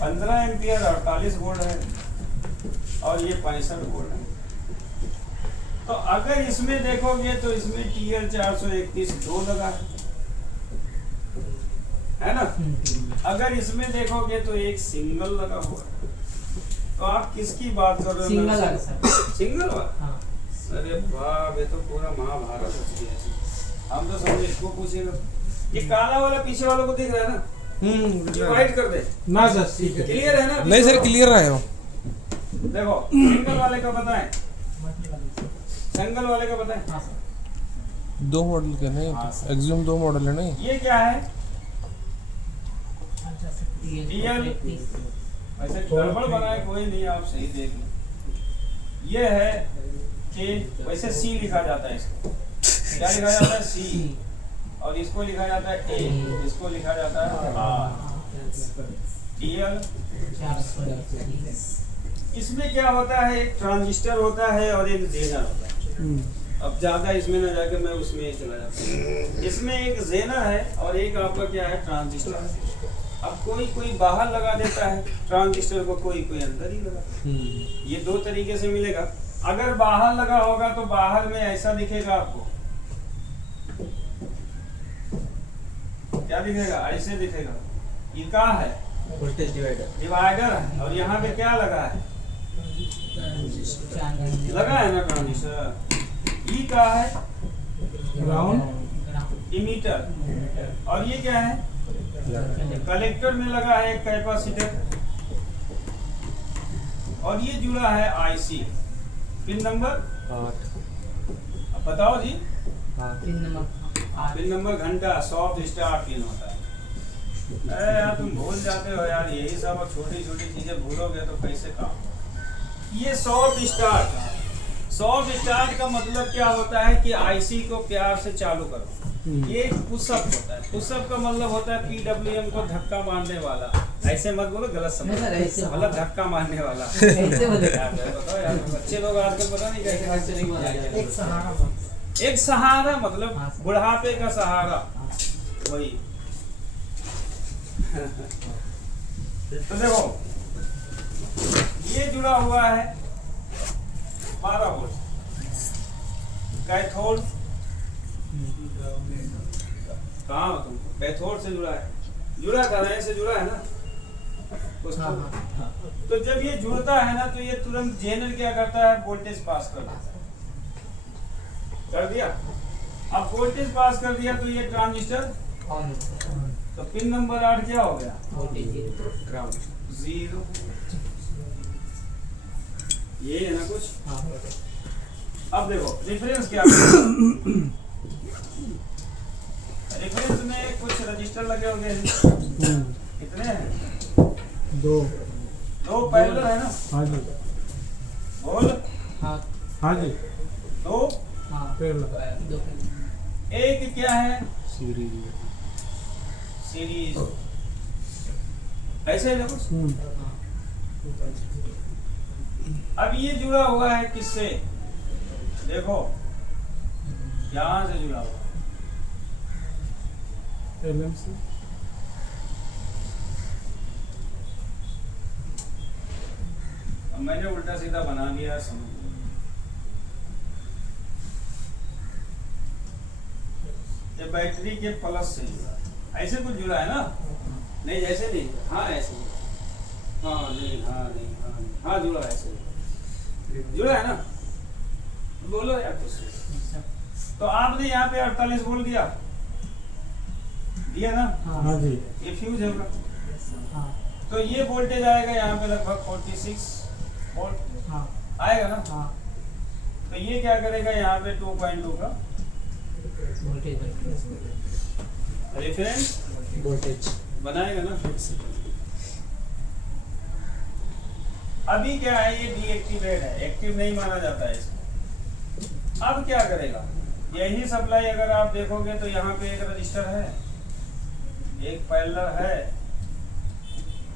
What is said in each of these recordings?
15 ampere 48 volt है और ये 65 वोल्ट है। तो अगर इसमें देखोगे तो इसमें TL 431 2 लगा है ना। अगर इसमें देखोगे तो एक सिंगल लगा हुआ है। तो आप किसकी बात कर रहे हो? सिंगल वाला। हाँ। अरे बाप, ये तो पूरा महाभारत हो गया है। हम तो समझे इसको पूछेगा। ये काला वाला पीछे वालों को दिख रहा है ना? ये वाइट कर दे ना सर ठीक है। क्लियर है ना? नहीं सर क्लियर आए हो। देखो सिंगल वाले का बताएं, सिंगल वाले का बताएं। हाँ सर। 2 मॉडल के नहीं, हाँ, सर। एक्सियम 2 मॉडल है नहीं। ये क्या है? TL वैसे गड़बड़ बनाए कोई नहीं, आप सही देख लो। ये है कि वैसे C लिखा जाता है इसको। क्या लिखा जाता है? C। और इसको लिखा जाता है A, इसको लिखा जाता है R। TL। इसमें क्या होता है? एक ट्रांजिस्टर होता है और एक जेनर होता है। अब ज्यादा इसमें ना जाके मैं उसमें ही चला जाता हूँ। इसमें एक जेनर है और एक आपका क्या है? ट्रांजिस्टर है। अब कोई बाहर लगा देता है ट्रांजिस्टर को, कोई अंदर ही लगा। ये 2 तरीके से मिलेगा। अगर बाहर लगा होगा तो बाहर में ऐसा दिखेगा आपको, क्या दिखेगा? ऐसे दिखेगा। ये क्या है? वोल्टेज डिवाइडर है। और यहाँ पे क्या लगा है? लगा है ना ट्रांजिस्टर। ये क्या है? Ground emitter. और ये क्या है? कलेक्टर में लगा है एक कैपेसिटर। और ये जुड़ा है IC पिन नंबर 8। अब बताओ जी। पिन नंबर घंटा सॉफ्ट स्टार्ट पिन होता है। अरे यार तुम भूल जाते हो यार, यही सब और छोटी छोटी चीजें भूलोगे तो कैसे काम। ये सॉफ्ट स्टार्ट का मतलब क्या होता है कि IC को प्यार से चालू करो। ये पुशअप होता है। पुशअप का मतलब होता है PWM को धक्का मारने वाला। ऐसे मत बोलो, गलत समझ, मतलब धक्का मारने वाला। बताओ यार, बच्चे लोग आजकल पता नहीं कैसे। एक सहारा मतलब बुढ़ापे का सहारा, वही। तो देखो ये जुड़ा हुआ है 12 वोल्ट कैथोड। कहाँ हो तुम? कैथोड से जुड़ा है। जुड़ा करने से जुड़ा है ना कुछ तो जब ये जुड़ता है ना तो ये तुरंत जेनर क्या करता है? वोल्टेज पास कर देता है। कर दिया। अब वोल्टेज पास कर दिया तो ये ट्रांजिस्टर ऑन। तो पिन नंबर 8 क्या हो गया? ग्राउंड 0। ये है ना कुछ। अब देखो रेफरेंस क्या है? रेफरेंस में कुछ रजिस्टर लगे होंगे। कितने हैं? 2 पैरेलल है ना? हाँ जी। बोल। हाँ जी। 2 पैरेलल। एक क्या है? सीरीज। ऐसे है कुछ। अब ये जुड़ा हुआ है किससे? देखो यहां से जुड़ा हुआ LMC। अब मैंने उल्टा सीधा बना दिया, समझ लो। ये बैटरी के प्लस से जुड़ा है। ऐसे कुछ जुड़ा है ना? नहीं ऐसे नहीं। हाँ ऐसे। हाँ नहीं, हाँ नहीं, हाँ नहीं, हाँ जुड़ा है ऐसे। जुड़ा है ना? बोलो यार कुछ। तो आपने यहाँ पे 48 वोल्ट दिया ना? हाँ जी। ये फ्यूज होगा। तो ये वोल्टेज आएगा यहाँ पे लगभग 46 वोल्ट आएगा ना? तो ये क्या करेगा यहाँ पे 2.2 का रेफरेंस वोल्टेज बनाएगा ना। अभी क्या है? ये डीएक्टिवेट है, एक्टिव नहीं माना जाता है इसको। अब क्या करेगा? यही सप्लाई अगर आप देखोगे तो यहाँ पे एक रजिस्टर है, एक पैरेलल है,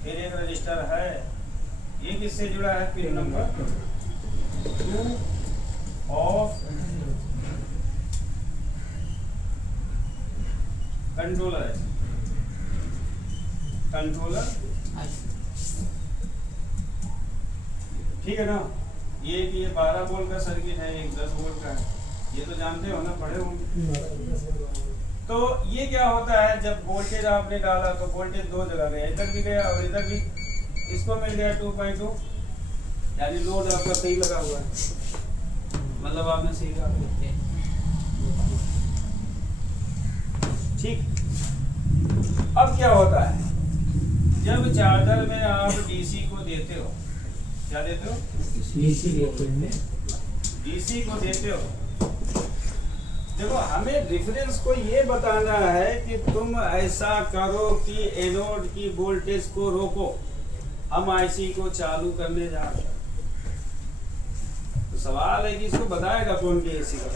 फिर एक रजिस्टर है। ये किससे जुड़ा है? पिन नंबर 2 ऑफ कंट्रोलर है। कंट्रोलर ठीक है ना। ये 12 वोल्ट का सर्किट है, एक 10 वोल्ट का है, ये तो जानते हो ना, पढ़े होंगे। तो ये क्या होता है, जब वोल्टेज आपने डाला तो वोल्टेज दो जगह गया, इधर भी गया और इधर भी, इसको मिल गया 2.2, यानी लोड आपका सही लगा हुआ है, मतलब आपने सही लगा। ठीक। अब क्या होता है, जब चार्जर में आप डीसी को देते हो, क्या देते हो, डीसी को देते हो, देखो हमें रेफरेंस को ये बताना है कि तुम ऐसा करो कि एनोड की वोल्टेज को रोको, हम आईसी को चालू करने जा रहे हैं। तो सवाल है कि इसको बताएगा कौन कि एसी का,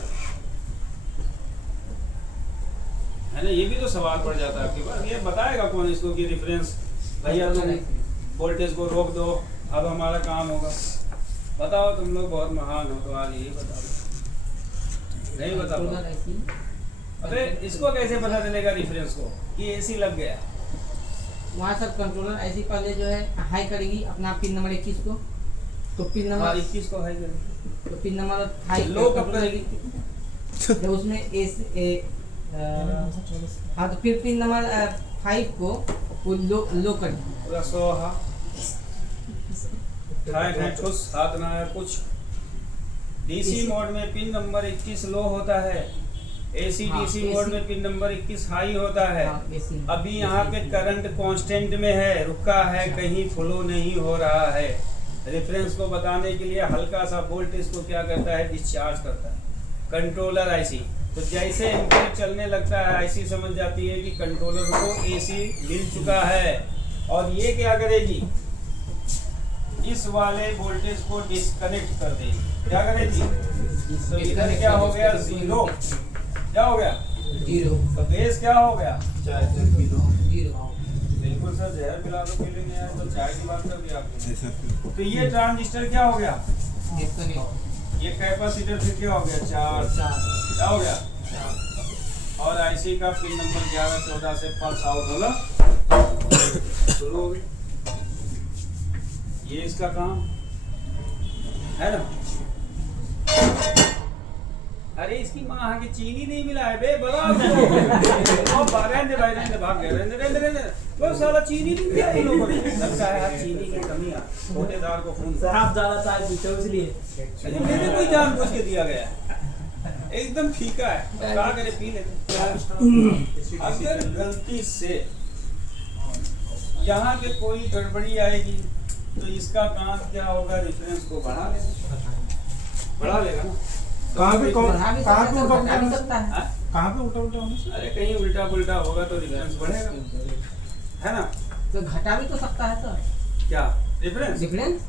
है ना, ये भी तो सवाल पड़ जाता है आपके पास, ये बताएगा कौन इसको कि रेफरेंस भैया तुम वोल्टेज को रोक दो, अब हमारा काम होगा। बताओ, तुम लोग बहुत महान हो तो आज ये बताओ, नहीं बता पाओ। अबे इसको कैसे पता चलेगा रेफरेंस को कि एसी लग गया? वहाँ सर कंट्रोलर ऐसी पहले जो है हाई करेगी अपना पिन नंबर 21 को, तो पिन नंबर 21 को हाई करेगी, तो पिन नंबर हाई लो कब करेगी? जब उसमें हाँ, तो फिर पिन नंबर 5 को वो लो करेगी। पूरा 100 हाथ ना है कुछ। डीसी मोड में पिन नंबर 21 लो होता है, एसी डीसी मोड में पिन नंबर 21 हाई होता है। अभी यहाँ पे करंट कांस्टेंट में है, रुका है, कहीं फ्लो नहीं हो रहा है। रेफरेंस को बताने के लिए हल्का सा वोल्टेज को क्या करता है, डिस्चार्ज करता है कंट्रोलर आईसी। तो जैसे इनपुट चलने लगता है, आईसी समझ जाती है कि कंट्रोलर को एसी मिल चुका है, और ये क्या करेगी, इस वाले वोल्टेज को डिस्कनेक्ट कर देगी। क्या करेगी, तो इधर क्या हो गया, 0, क्या हो गया, 0, तो बेस क्या हो गया, 0। बिल्कुल सर, जहर पिला दो पीले नहीं आया तो चाय की बात कर दी आपने। तो ये ट्रांजिस्टर क्या हो गया, ये कैपेसिटर फिर क्या हो गया, 4, क्या हो गया, और आईसी का पिन नंबर 11 14 से पल्स आउट होगा शुरू हो गई। ये इसका काम है ना। अरे इसकी माँ आगे चीनी नहीं मिला है बे, बड़ा रहने भाई, रहने भाग गए, रहने वो साला चीनी नहीं मिला इन लोगों ने, लगता है यार चीनी की कमी है। ठेकेदार को फोन सर आप ज्यादा चाय पीते हो इसलिए। अरे मैंने कोई जानबूझ के दिया गया है, एकदम फीका है, क्या करे पी लेते। अगर गलती से यहाँ पे कोई गड़बड़ी आएगी तो इसका काम क्या होगा, रेफरेंस को बढ़ा लेगा ना। कहाँ पे बढ़ा भी कहाँ पे सकता है, उल्टा घटा भी सकता है। कहाँ पे उल्टा होने से? अरे कहीं उल्टा पुल्टा होगा तो रेफरेंस बढ़ेगा, है ना। तो घटा भी तो सकता है सर, क्या रेफरेंस, डिफरेंस।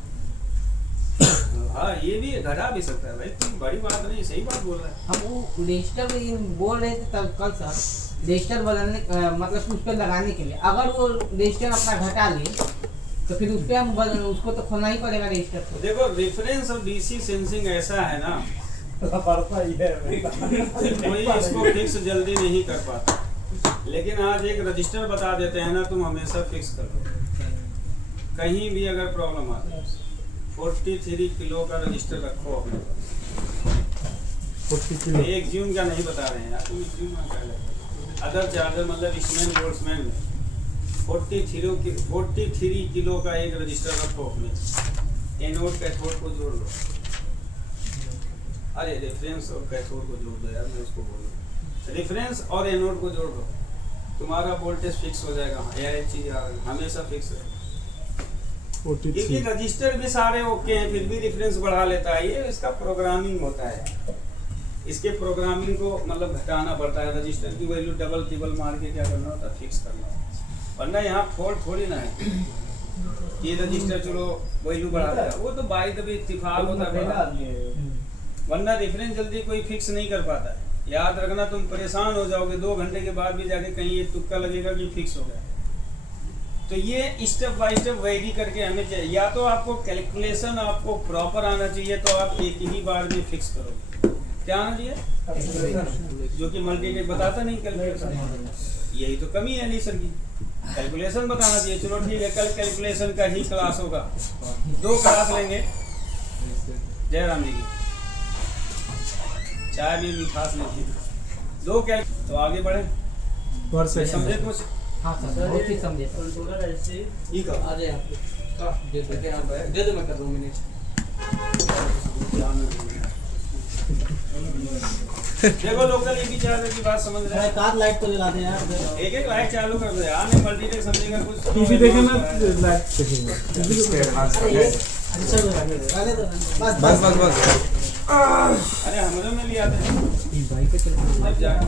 हाँ ये भी घटा भी सकता है भाई, कोई बड़ी बात नहीं, सही बात बोल रहा है। हम वो रजिस्टर में बोल रहे थे तब कल सर, रजिस्टर बदलने मतलब उस पर लगाने के लिए, अगर वो रजिस्टर अपना घटा ले तो फिर उस पर हम उसको तो खोलना ही पड़ेगा रजिस्टर को। देखो रेफरेंस और डीसी सेंसिंग ऐसा है ना, पड़ता ही है कोई इसको फिक्स जल्दी नहीं कर पाता, लेकिन आज एक रजिस्टर बता देते हैं ना, तुम हमेशा फिक्स कर लो। कहीं भी अगर प्रॉब्लम आती है, 43 किलो का रजिस्टर रखो अपने पास। एक जून का नहीं बता रहे हैं यार, तुम जून में क्या लेते, अदर चार्जर मतलब इसमें बोल्ट्समैन में 43 किलो का एक रजिस्टर रखो अपने, एनोड कैथोड को जोड़ लो। अरे रेफरेंस और कैथोड को जोड़ दो यार, मैं उसको बोल रहा हूँ, रेफरेंस और एनोड को जोड़ दो, तुम्हारा वोल्टेज फिक्स हो जाएगा। यह एक चीज हमेशा फिक्स है, क्योंकि रजिस्टर भी सारे ओके हैं फिर भी रेफरेंस बढ़ा लेता है। ये इसका प्रोग्रामिंग होता है, इसके प्रोग्रामिंग को मतलब घटाना पड़ता है, रजिस्टर की वैल्यू डबल टिबल मार के क्या करना होता है, फिक्स करना होता है। वरना यहाँ फॉल्ट थोड़ी ना है, ये रजिस्टर चलो वैल्यू बढ़ा देगा, वो तो बाय द वे इत्तेफाक होता है, वरना रेफरेंस जल्दी कोई फिक्स नहीं कर पाता है। याद रखना, तुम परेशान हो जाओगे 2 घंटे के बाद भी जाके कहीं ये तुक्का लगेगा कि फिक्स हो गया। तो ये स्टेप बाय स्टेप वेरी करके हमें चाहिए, या तो आपको कैलकुलेशन आपको प्रॉपर आना चाहिए तो आप एक ही बार में फिक्स करोगे। क्या आना चाहिए, जो कि मल्टीप्लाई बताता नहीं कैलकुलेशन, यही तो कमी है नहीं सर की, कैलकुलेशन बताना चाहिए। चलो ठीक है, कल कैलकुलेशन का ही क्लास होगा, 2 क्लास लेंगे, जय राम जी की। चाय में मिठास नहीं थी। दो क्या तो आगे बढ़े समझे कुछ। हाँ सर बहुत ही समझे ठीक है आ जाए आप दे दो मैं कर दूँ मिनट। देखो लोकल ये भी चार्जर की बात समझ रहे हैं। कार लाइट तो जला दे यार। एक एक लाइट चालू कर दो यार। नहीं मल्टीटेक समझेगा कुछ। टीवी देखे ना लाइट देखेगा। बस बस बस अरे हम लोग ने लिया था बाइक पे चल अब जाके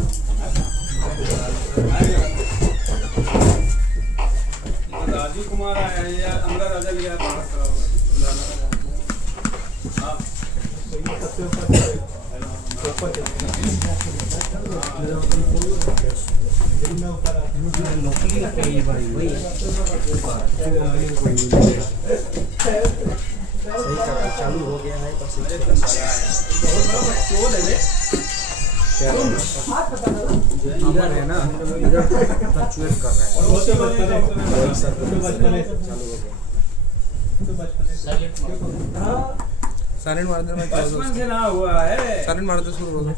तो राजू कुमार आया है या अंदर राजा लिया बाहर खड़ा होगा। हाँ लोकली लगता है ये भाई वही चालू हो गया है इधर है ना, इधर फ्लक्चुएट कर रहा है। साइलेंट मार दे, बचपन से ना हुआ है। साइलेंट मार दे, शुरू हो गया।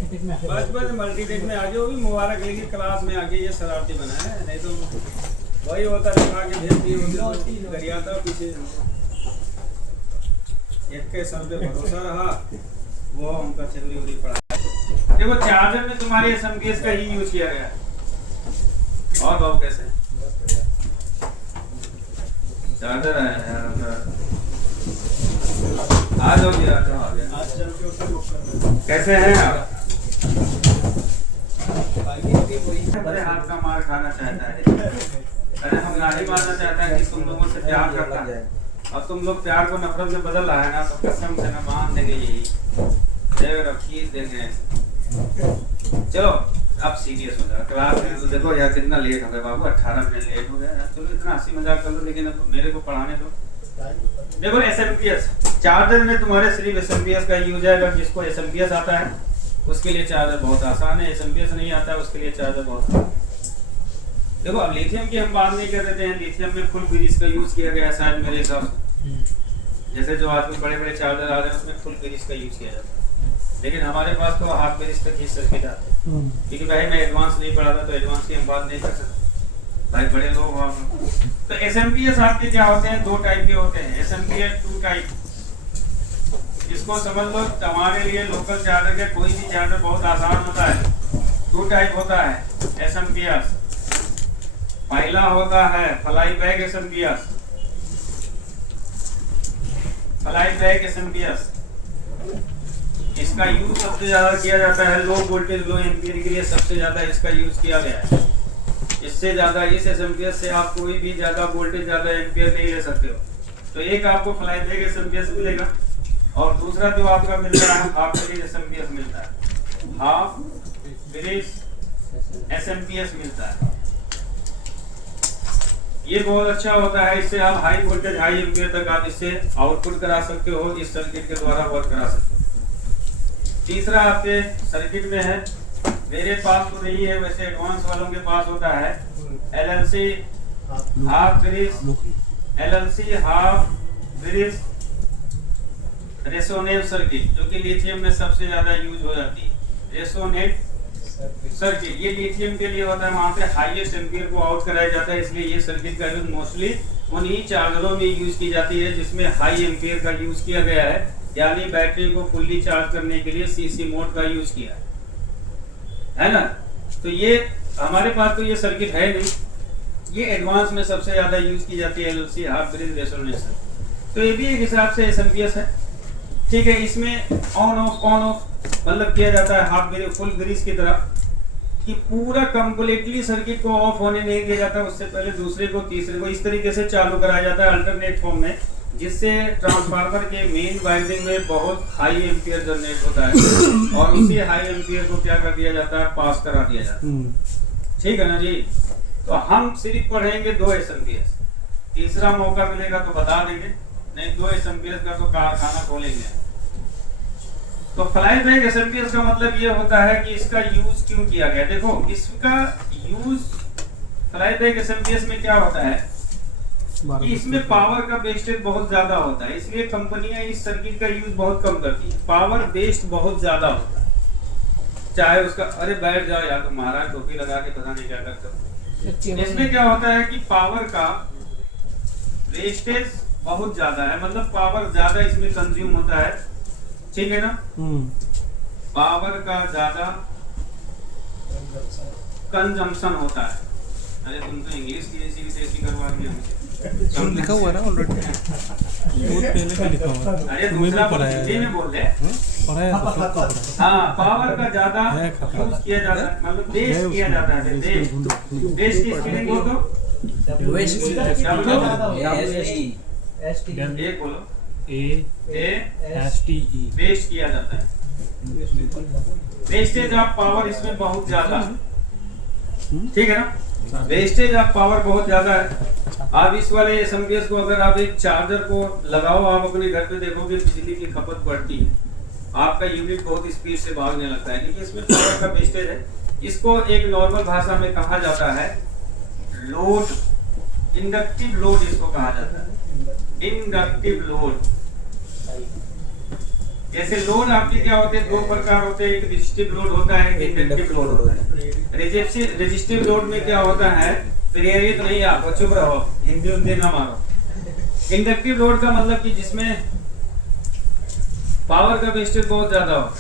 बचपन से मल्टीटेक में आगे वो भी मुबारक लेकिन क्लास में आगे ये शरारती बना है। नहीं तो वही होता लिखा के भेज दिए होते तो गरियाता पीछे एक के सर पे भरोसा रहा वो उनका चलनी उड़ी पड़ा। देखो चार्जर में तुम्हारे एसएमपीएस का ही यूज किया गया है। और बाबू कैसे चार्जर आया है यार। आ जाओ जी, आ जाओ आ गया। कैसे हैं आप? बड़े हाथ का मार खाना चाहता है। अरे हम गाली मारना चाहता है कि तुम लोगों से प्यार करता है और तुम लोग प्यार को नफरत में बदल रहा है ना, तो कसम से ना मान देंगे यही खींच देंगे। चलो अब सीरियस हो जाओ। क्लास में तो देखो यार कितना लेट हो गया बाबू, 18 मिनट लेट हो गया। चलो इतना हंसी मजाक कर लो लेकिन अब मेरे को पढ़ाने दो। देखो एसएमपीएस चार्जर में तुम्हारे सिर्फ एसएमपीएस का यूज है। अगर जिसको एसएमपीएस आता है उसके लिए चार्जर बहुत आसान है। एसएमपीएस नहीं आता है उसके लिए चार्जर बहुत आसान है। देखो अब लिथियम की हम बात नहीं कर रहे हैं। लिथियम में फुल ब्रिज का यूज किया गया है शायद मेरे हिसाब से। जैसे जो आजकल बड़े बड़े चार्जर आ रहे हैं उसमें फुल ब्रिज का यूज किया जाता है। लेकिन हमारे पास तो हाफ ब्रिज तक ही सर्किट आते हैं। क्योंकि भाई मैं एडवांस नहीं पढ़ा था तो एडवांस की हम बात नहीं कर सकते। भाई बड़े लोग हम तो एसएमपीएस आपके क्या होते हैं, दो टाइप के होते हैं। SMPS 2 type. इसको समझ लो हमारे लिए लोकल चार्जर के कोई भी चार्जर बहुत आसान होता है। 2 टाइप होता है एसएमपीएस। पहला होता है fly back SMPS. Fly back SMPS इसका यूज सबसे ज्यादा किया जाता है लो वोल्टेज लो एम्पीयर के लिए। सबसे ज्यादा इसका यूज किया गया है। इससे ज्यादा इस एसएमपीएस से आप कोई भी ज्यादा वोल्टेज ज्यादा एम्पीयर नहीं ले सकते हो। तो एक आपको फ्लाई बैक एसएमपीएस मिलेगा और दूसरा जो आपका मिलता है हाफ ब्रिज एसएमपीएस मिलता है। हाफ ब्रिज एसएमपीएस मिलता है। ये बहुत अच्छा होता है। इससे आप हाई वोल्टेज हाई एम्पीयर तक आप इससे आउटपुट करा सकते हो। इस सर्किट के द्वारा वर्क करा सकते हो। तीसरा आपके सर्किट में है, मेरे पास तो नहीं है, वैसे एडवांस वालों के पास होता है LLC half bridge. LLC half bridge resonate circuit जो कि लिथियम में सबसे ज्यादा यूज हो जाती है। रेसोनेट सर्किट ये लिथियम के लिए होता है। वहां पे हाईएस्ट एम्पीयर को आउट कराया जाता है। इसलिए ये सर्किट का यूज मोस्टली उन्हीं चार्जरों में यूज की जाती है जिसमें हाई एम्पीयर का यूज किया गया है। यानी बैटरी को फुल्ली चार्ज करने के लिए सीसी मोड का यूज किया है ना। तो ये हमारे पास तो ये सर्किट है नहीं। ये एडवांस में सबसे ज्यादा यूज की जाती है एलएलसी हाफ ब्रिज रेसोनेशन। तो ये भी एक हिसाब से एसएमपीएस है। ठीक है, इसमें ऑन ऑफ मतलब किया जाता है हाफ ब्रिज फुल ब्रिज की तरह कि पूरा कंप्लीटली सर्किट को ऑफ होने नहीं दिया जाता। उससे पहले दूसरे को तीसरे को इस तरीके से चालू कराया जाता है अल्टरनेट फॉर्म में, जिससे ट्रांसफार्मर के मेन वाइंडिंग में बहुत हाई एम्पीयर जनरेट होता है और उसी हाई एम्पीयर को क्या कर दिया जाता है, पास करा दिया जाता है। ठीक है ना जी। तो हम सिर्फ पढ़ेंगे 2 एसएमपीएस। तीसरा मौका मिलेगा तो बता देंगे, नहीं 2 एसएमपीएस का तो कारखाना खोलेंगे। तो फ्लाई बैक एसएमपीएस का मतलब ये होता है कि इसका यूज क्यों किया गया। देखो इसका यूज फ्लाई बैक एसएमपीएस में क्या होता है, कि इसमें पावर का वेस्टेज बहुत ज्यादा होता है, इसलिए कंपनियां इस सर्किट का यूज बहुत कम करती है। पावर वेस्ट बहुत ज्यादा होता है, चाहे उसका, अरे बैठ जाओ या तो महाराज टोपी लगा के पता नहीं क्या करते हो। इसमें क्या होता है कि पावर का वेस्टेज बहुत ज्यादा है, मतलब पावर ज्यादा इसमें कंज्यूम होता है, ठीक है ना। पावर का ज्यादा कंजम्पशन होता है। अरे तुम तो इंग्लिश की ऐसी करवा दिया हमसे। लिखा हुआ है ना ऑलरेडी, बहुत पहले का लिखा हुआ है। अरे दूसरा हिंदी में बोल रहे, पढ़ा है तो सबको पढ़ा है। हाँ, पावर का ज्यादा यूज किया जाता है, मतलब वेस्ट किया जाता है। वेस्ट की स्पेलिंग बोल दो, क्या बोलो, एक बोलो, ASTE वेस्ट किया जाता है। वेस्टेज ऑफ पावर इसमें बहुत ज्यादा है, ठीक है ना। वेस्टेज ऑफ पावर बहुत ज्यादा है। आप इस वाले एसएमपीएस को अगर आप एक चार्जर को लगाओ, आप अपने घर पे देखोगे बिजली की खपत बढ़ती है, आपका यूनिट बहुत स्पीड से भागने लगता है, क्योंकि इसमें पावर का वेस्टेज है। इसको एक नॉर्मल भाषा में कहा जाता है लोड, इंडक्टिव लोड इसको कहा जाता है, इंडक्टिव लोड। जैसे लोड आपके क्या होते हैं, दो प्रकार होते हैं, एक रेजिस्टिव लोड होता है, एक इंडक्टिव लोड होता है। रेजिस्टिव लोड में क्या होता है, प्रेरित नहीं, आप चुप रहो, हिंदी उंदी ना मारो। इंडक्टिव लोड का मतलब कि जिसमें पावर का वेस्टेज बहुत ज्यादा हो।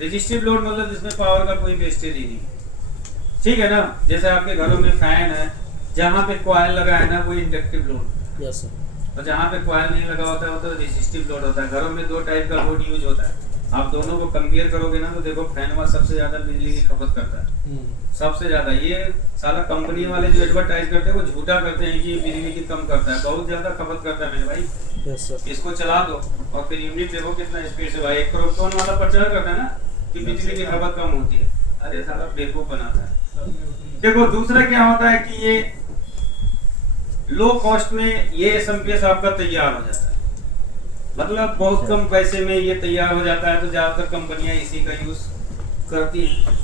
रेजिस्टिव लोड मतलब जिसमें पावर का कोई वेस्टेज ही नहीं, ठीक है ना। जैसे आपके घरों में फैन है, जहाँ पे कॉइल लगा है ना, वो इंडक्टिव लोड, यस सर। और जहाँ पे कॉइल नहीं लगा होता है वो तो रेजिस्टिव लोड होता है। घरों में दो टाइप का लोड यूज होता है। आप दोनों को कंपेयर करोगे ना, तो देखो फैन वाला सबसे ज्यादा बिजली की खपत करता है, सबसे ज्यादा। ये सारा कंपनी वाले जो एडवर्टाइज करते हैं वो झूठा करते हैं कि बिजली की कम करता है, बहुत ज्यादा खपत करता है मेरे भाई। Yes sir. इसको चला दो और फिर यूनिट देखो कितना स्पीड से भाई। एक क्रोटोन वाला प्रचार करता है ना कि बिजली की खपत कम होती है, अरे सारा बेवकूफ बनाता है। देखो दूसरा क्या होता है कि ये लो कॉस्ट में ये एसएमपीएस आपका तैयार हो जाता है, मतलब बहुत कम पैसे में ये तैयार हो जाता है, तो ज्यादातर कंपनियां इसी का यूज करती हैं,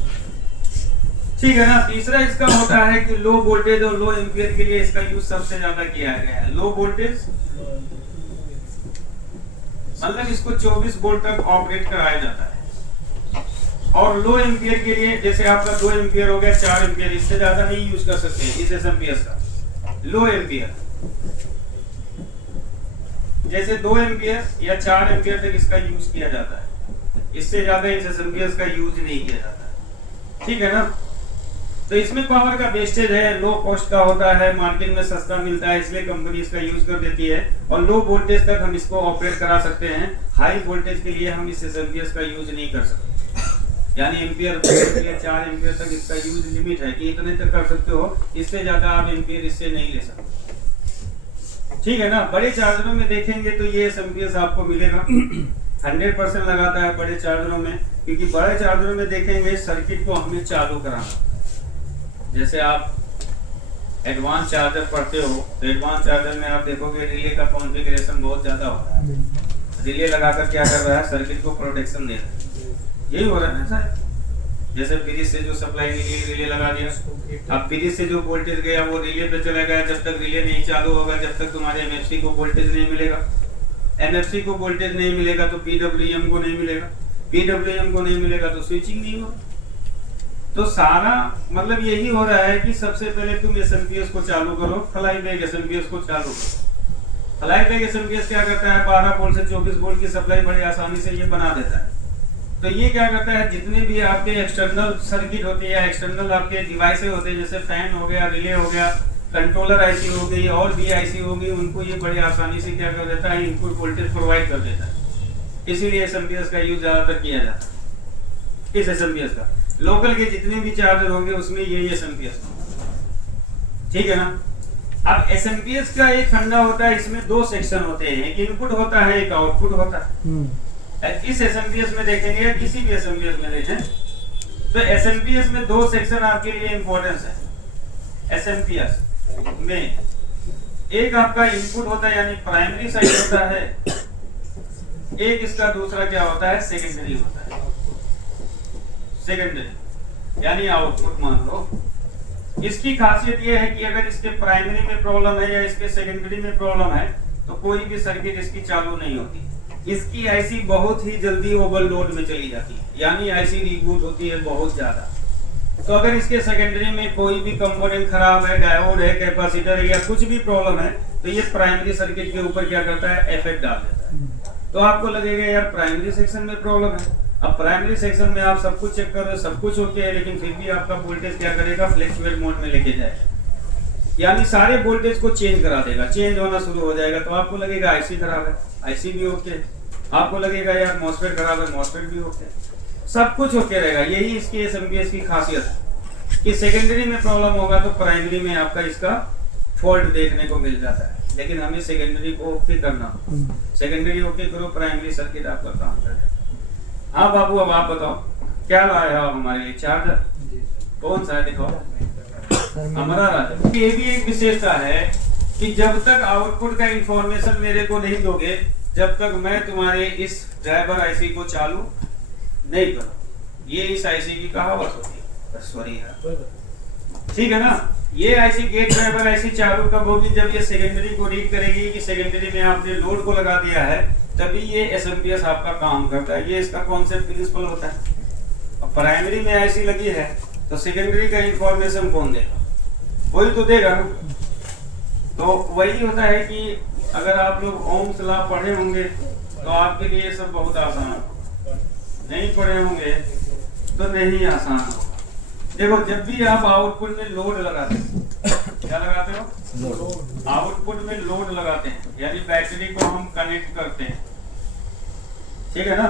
ठीक है ना। तीसरा इसका होता है कि लो वोल्टेज और लो एम्पियर के लिए इसका यूज सबसे ज्यादा किया गया है। लो वोल्टेज मतलब इसको 24 वोल्ट तक ऑपरेट कराया जाता है, और लो एम्पियर के लिए जैसे आपका 2 एम्पियर हो गया, 4 एम्पियर, इससे ज्यादा नहीं यूज कर सकते इस एसएमपीएस का। लो एम्पियर जैसे 2 एम्पियर या 4 एम्पियर तक इसका यूज किया जाता है, इससे ज्यादा इस एसएमपीएस का यूज नहीं किया जाता, ठीक है ना। तो इसमें पावर का वेस्टेज है, लो कॉस्ट का होता है, मार्केट में सस्ता मिलता है, इसलिए कंपनी इसका यूज कर देती है, और लो वोल्टेज तक हम इसको ऑपरेट करा सकते हैं। हाई वोल्टेज के लिए हम इस एसएमपीएस का यूज नहीं कर सकते, यानी एम्पियर के लिए 4 एम्पियर तक इसका यूज लिमिट है कि इतने तक कर सकते हो, इससे ज्यादा आप एम्पियर इससे नहीं ले सकते, ठीक है ना। बड़े चार्जरों में देखेंगे तो ये एसएमपीएस आपको मिलेगा 100% लगाता है बड़े चार्जरों में, क्योंकि बड़े चार्जरों में देखेंगे सर्किट को हमें चालू कराना। जैसे आप एडवांस चार्जर पढ़ते हो तो एडवांस चार्जर में आप देखोगे रिले का कॉन्फ़िगरेशन बहुत ज्यादा हो रहा है। रिले लगाकर क्या कर रहा है, सर्किट को प्रोटेक्शन दे रहा है, यही हो रहा है ना सर। जैसे फ्रिज से जो सप्लाई रिले लगा दिया, अब फ्रिज से जो वोल्टेज गया वो रिले पे चला गया, जब तक रिले नहीं चालू होगा, जब तक तुम्हारे एमएफसी को वोल्टेज नहीं मिलेगा, एमएफसी को वोल्टेज नहीं मिलेगा तो पीडब्ल्यूएम को नहीं मिलेगा, पीडब्ल्यूएम को नहीं मिलेगा तो स्विचिंग नहीं होगा। तो सारा मतलब यही हो रहा है कि सबसे पहले तुम एसएमपीएस को चालू करो, फ्लाई बैक एसएमपीएस को चालू करो। फ्लाई बैक एसएमपीएस क्या करता है, 12 वोल्ट से 24 वोल्ट की सप्लाई बड़ी आसानी से ये बना देता है। तो ये क्या करता है, जितने भी आपके एक्सटर्नल सर्किट होते हैं या एक्सटर्नल आपके डिवाइसेस होते हैं, जैसे फैन हो गया, रिले हो गया, कंट्रोलर आईसी हो गई और भी आईसी हो गई, उनको ये बड़ी आसानी से क्या कर देता है, इनपुट वोल्टेज प्रोवाइड कर देता है। इसीलिए एसएमपीएस का यूज ज्यादातर किया जाता है। इस एसएमपीएस का लोकल के जितने भी चार्जर होंगे उसमें ये एसएमपीएस, ठीक है ना। अब एसएमपीएस का एक फंडा होता है, इसमें 2 सेक्शन होते हैं, एक इनपुट होता है, एक आउटपुट होता है। इस एसएमपीएस में देखेंगे, किसी भी एसएमपीएस में देखें तो एसएमपीएस में 2 सेक्शन आपके लिए इंपॉर्टेंस है। एसएमपीएस में एक आपका इनपुट होता है यानी प्राइमरी साइड होता है, एक इसका दूसरा क्या होता है, सेकेंडरी होता है। सेकेंडरी यानी आउटपुट मान लो, इसकी खासियत ये है कि अगर इसके प्राइमरी में प्रॉब्लम है या इसके सेकेंडरी में प्रॉब्लम है तो कोई भी सर्किट इसकी चालू नहीं होती। इसकी आईसी बहुत ही जल्दी ओवरलोड में चली जाती है, यानी आईसी रीबूट होती है बहुत ज्यादा। तो अगर इसके सेकेंडरी में कोई भी कंपोनेंट खराब है, डायोड है, कैपेसिटर है या कुछ भी प्रॉब्लम है तो ये प्राइमरी सर्किट के ऊपर क्या करता है, इफेक्ट डाल देता है। तो आपको लगेगा यार प्राइमरी सेक्शन में प्रॉब्लम है। अब प्राइमरी सेक्शन में आप सब कुछ चेक कर रहे हो, सब कुछ ओके है, लेकिन फिर भी आपका वोल्टेज क्या करेगा, फ्लैक्चुएट मोड में लेके जाएगा, यानी सारे वोल्टेज को चेंज करा देगा, चेंज होना शुरू हो जाएगा। तो आपको लगेगा आईसी खराब है, आईसी भी ओके, आपको लगेगा यार मॉसफेट खराब है, मॉसफेट भी ओके, सब कुछ ओके रहेगा। यही इसकी एसएमपीएस की खासियत है कि सेकेंडरी में प्रॉब्लम होगा तो प्राइमरी में आपका इसका फॉल्ट देखने को मिल जाता है, लेकिन हमें सेकेंडरी को ओके करना, सेकेंडरी ओके करो, प्राइमरी सर्किट आपका काम करेगा। हाँ बाबू, अब आप बताओ क्या लाए हो आप हमारे लिए? चार्जर कौन सा है, दिखाओ। हमारा राजा, ये भी एक विशेषता है कि जब तक आउटपुट का इंफॉर्मेशन मेरे को नहीं दोगे, जब तक मैं तुम्हारे इस ड्राइवर आईसी को चालू नहीं करूँ। ये इस आईसी की कहावत होती है, सॉरी है, ठीक है ना। ये आईसी गेट ड्राइवर आईसी चालू कब होगी, जब ये सेकेंडरी को रीड करेगी कि सेकेंडरी में आपने लोड को लगा दिया है, तभी ये एसएमपीएस आपका काम करता है। ये इसका कॉन्सेप्ट प्रिंसिपल होता है। अब प्राइमरी में आईसी लगी है तो सेकेंडरी का इंफॉर्मेशन कौन देगा, कोई तो देगा ना। तो वही होता है कि अगर आप लोग ओम्स लॉ पढ़े होंगे तो आपके लिए सब बहुत आसान होगा, नहीं पढ़े होंगे तो नहीं आसान होगा। देखो, जब भी आप आउटपुट में लोड लगाते हैं, क्या लगाते हो, आउटपुट में लोड लगाते हैं, यानी बैटरी को हम कनेक्ट करते हैं, ठीक है ना।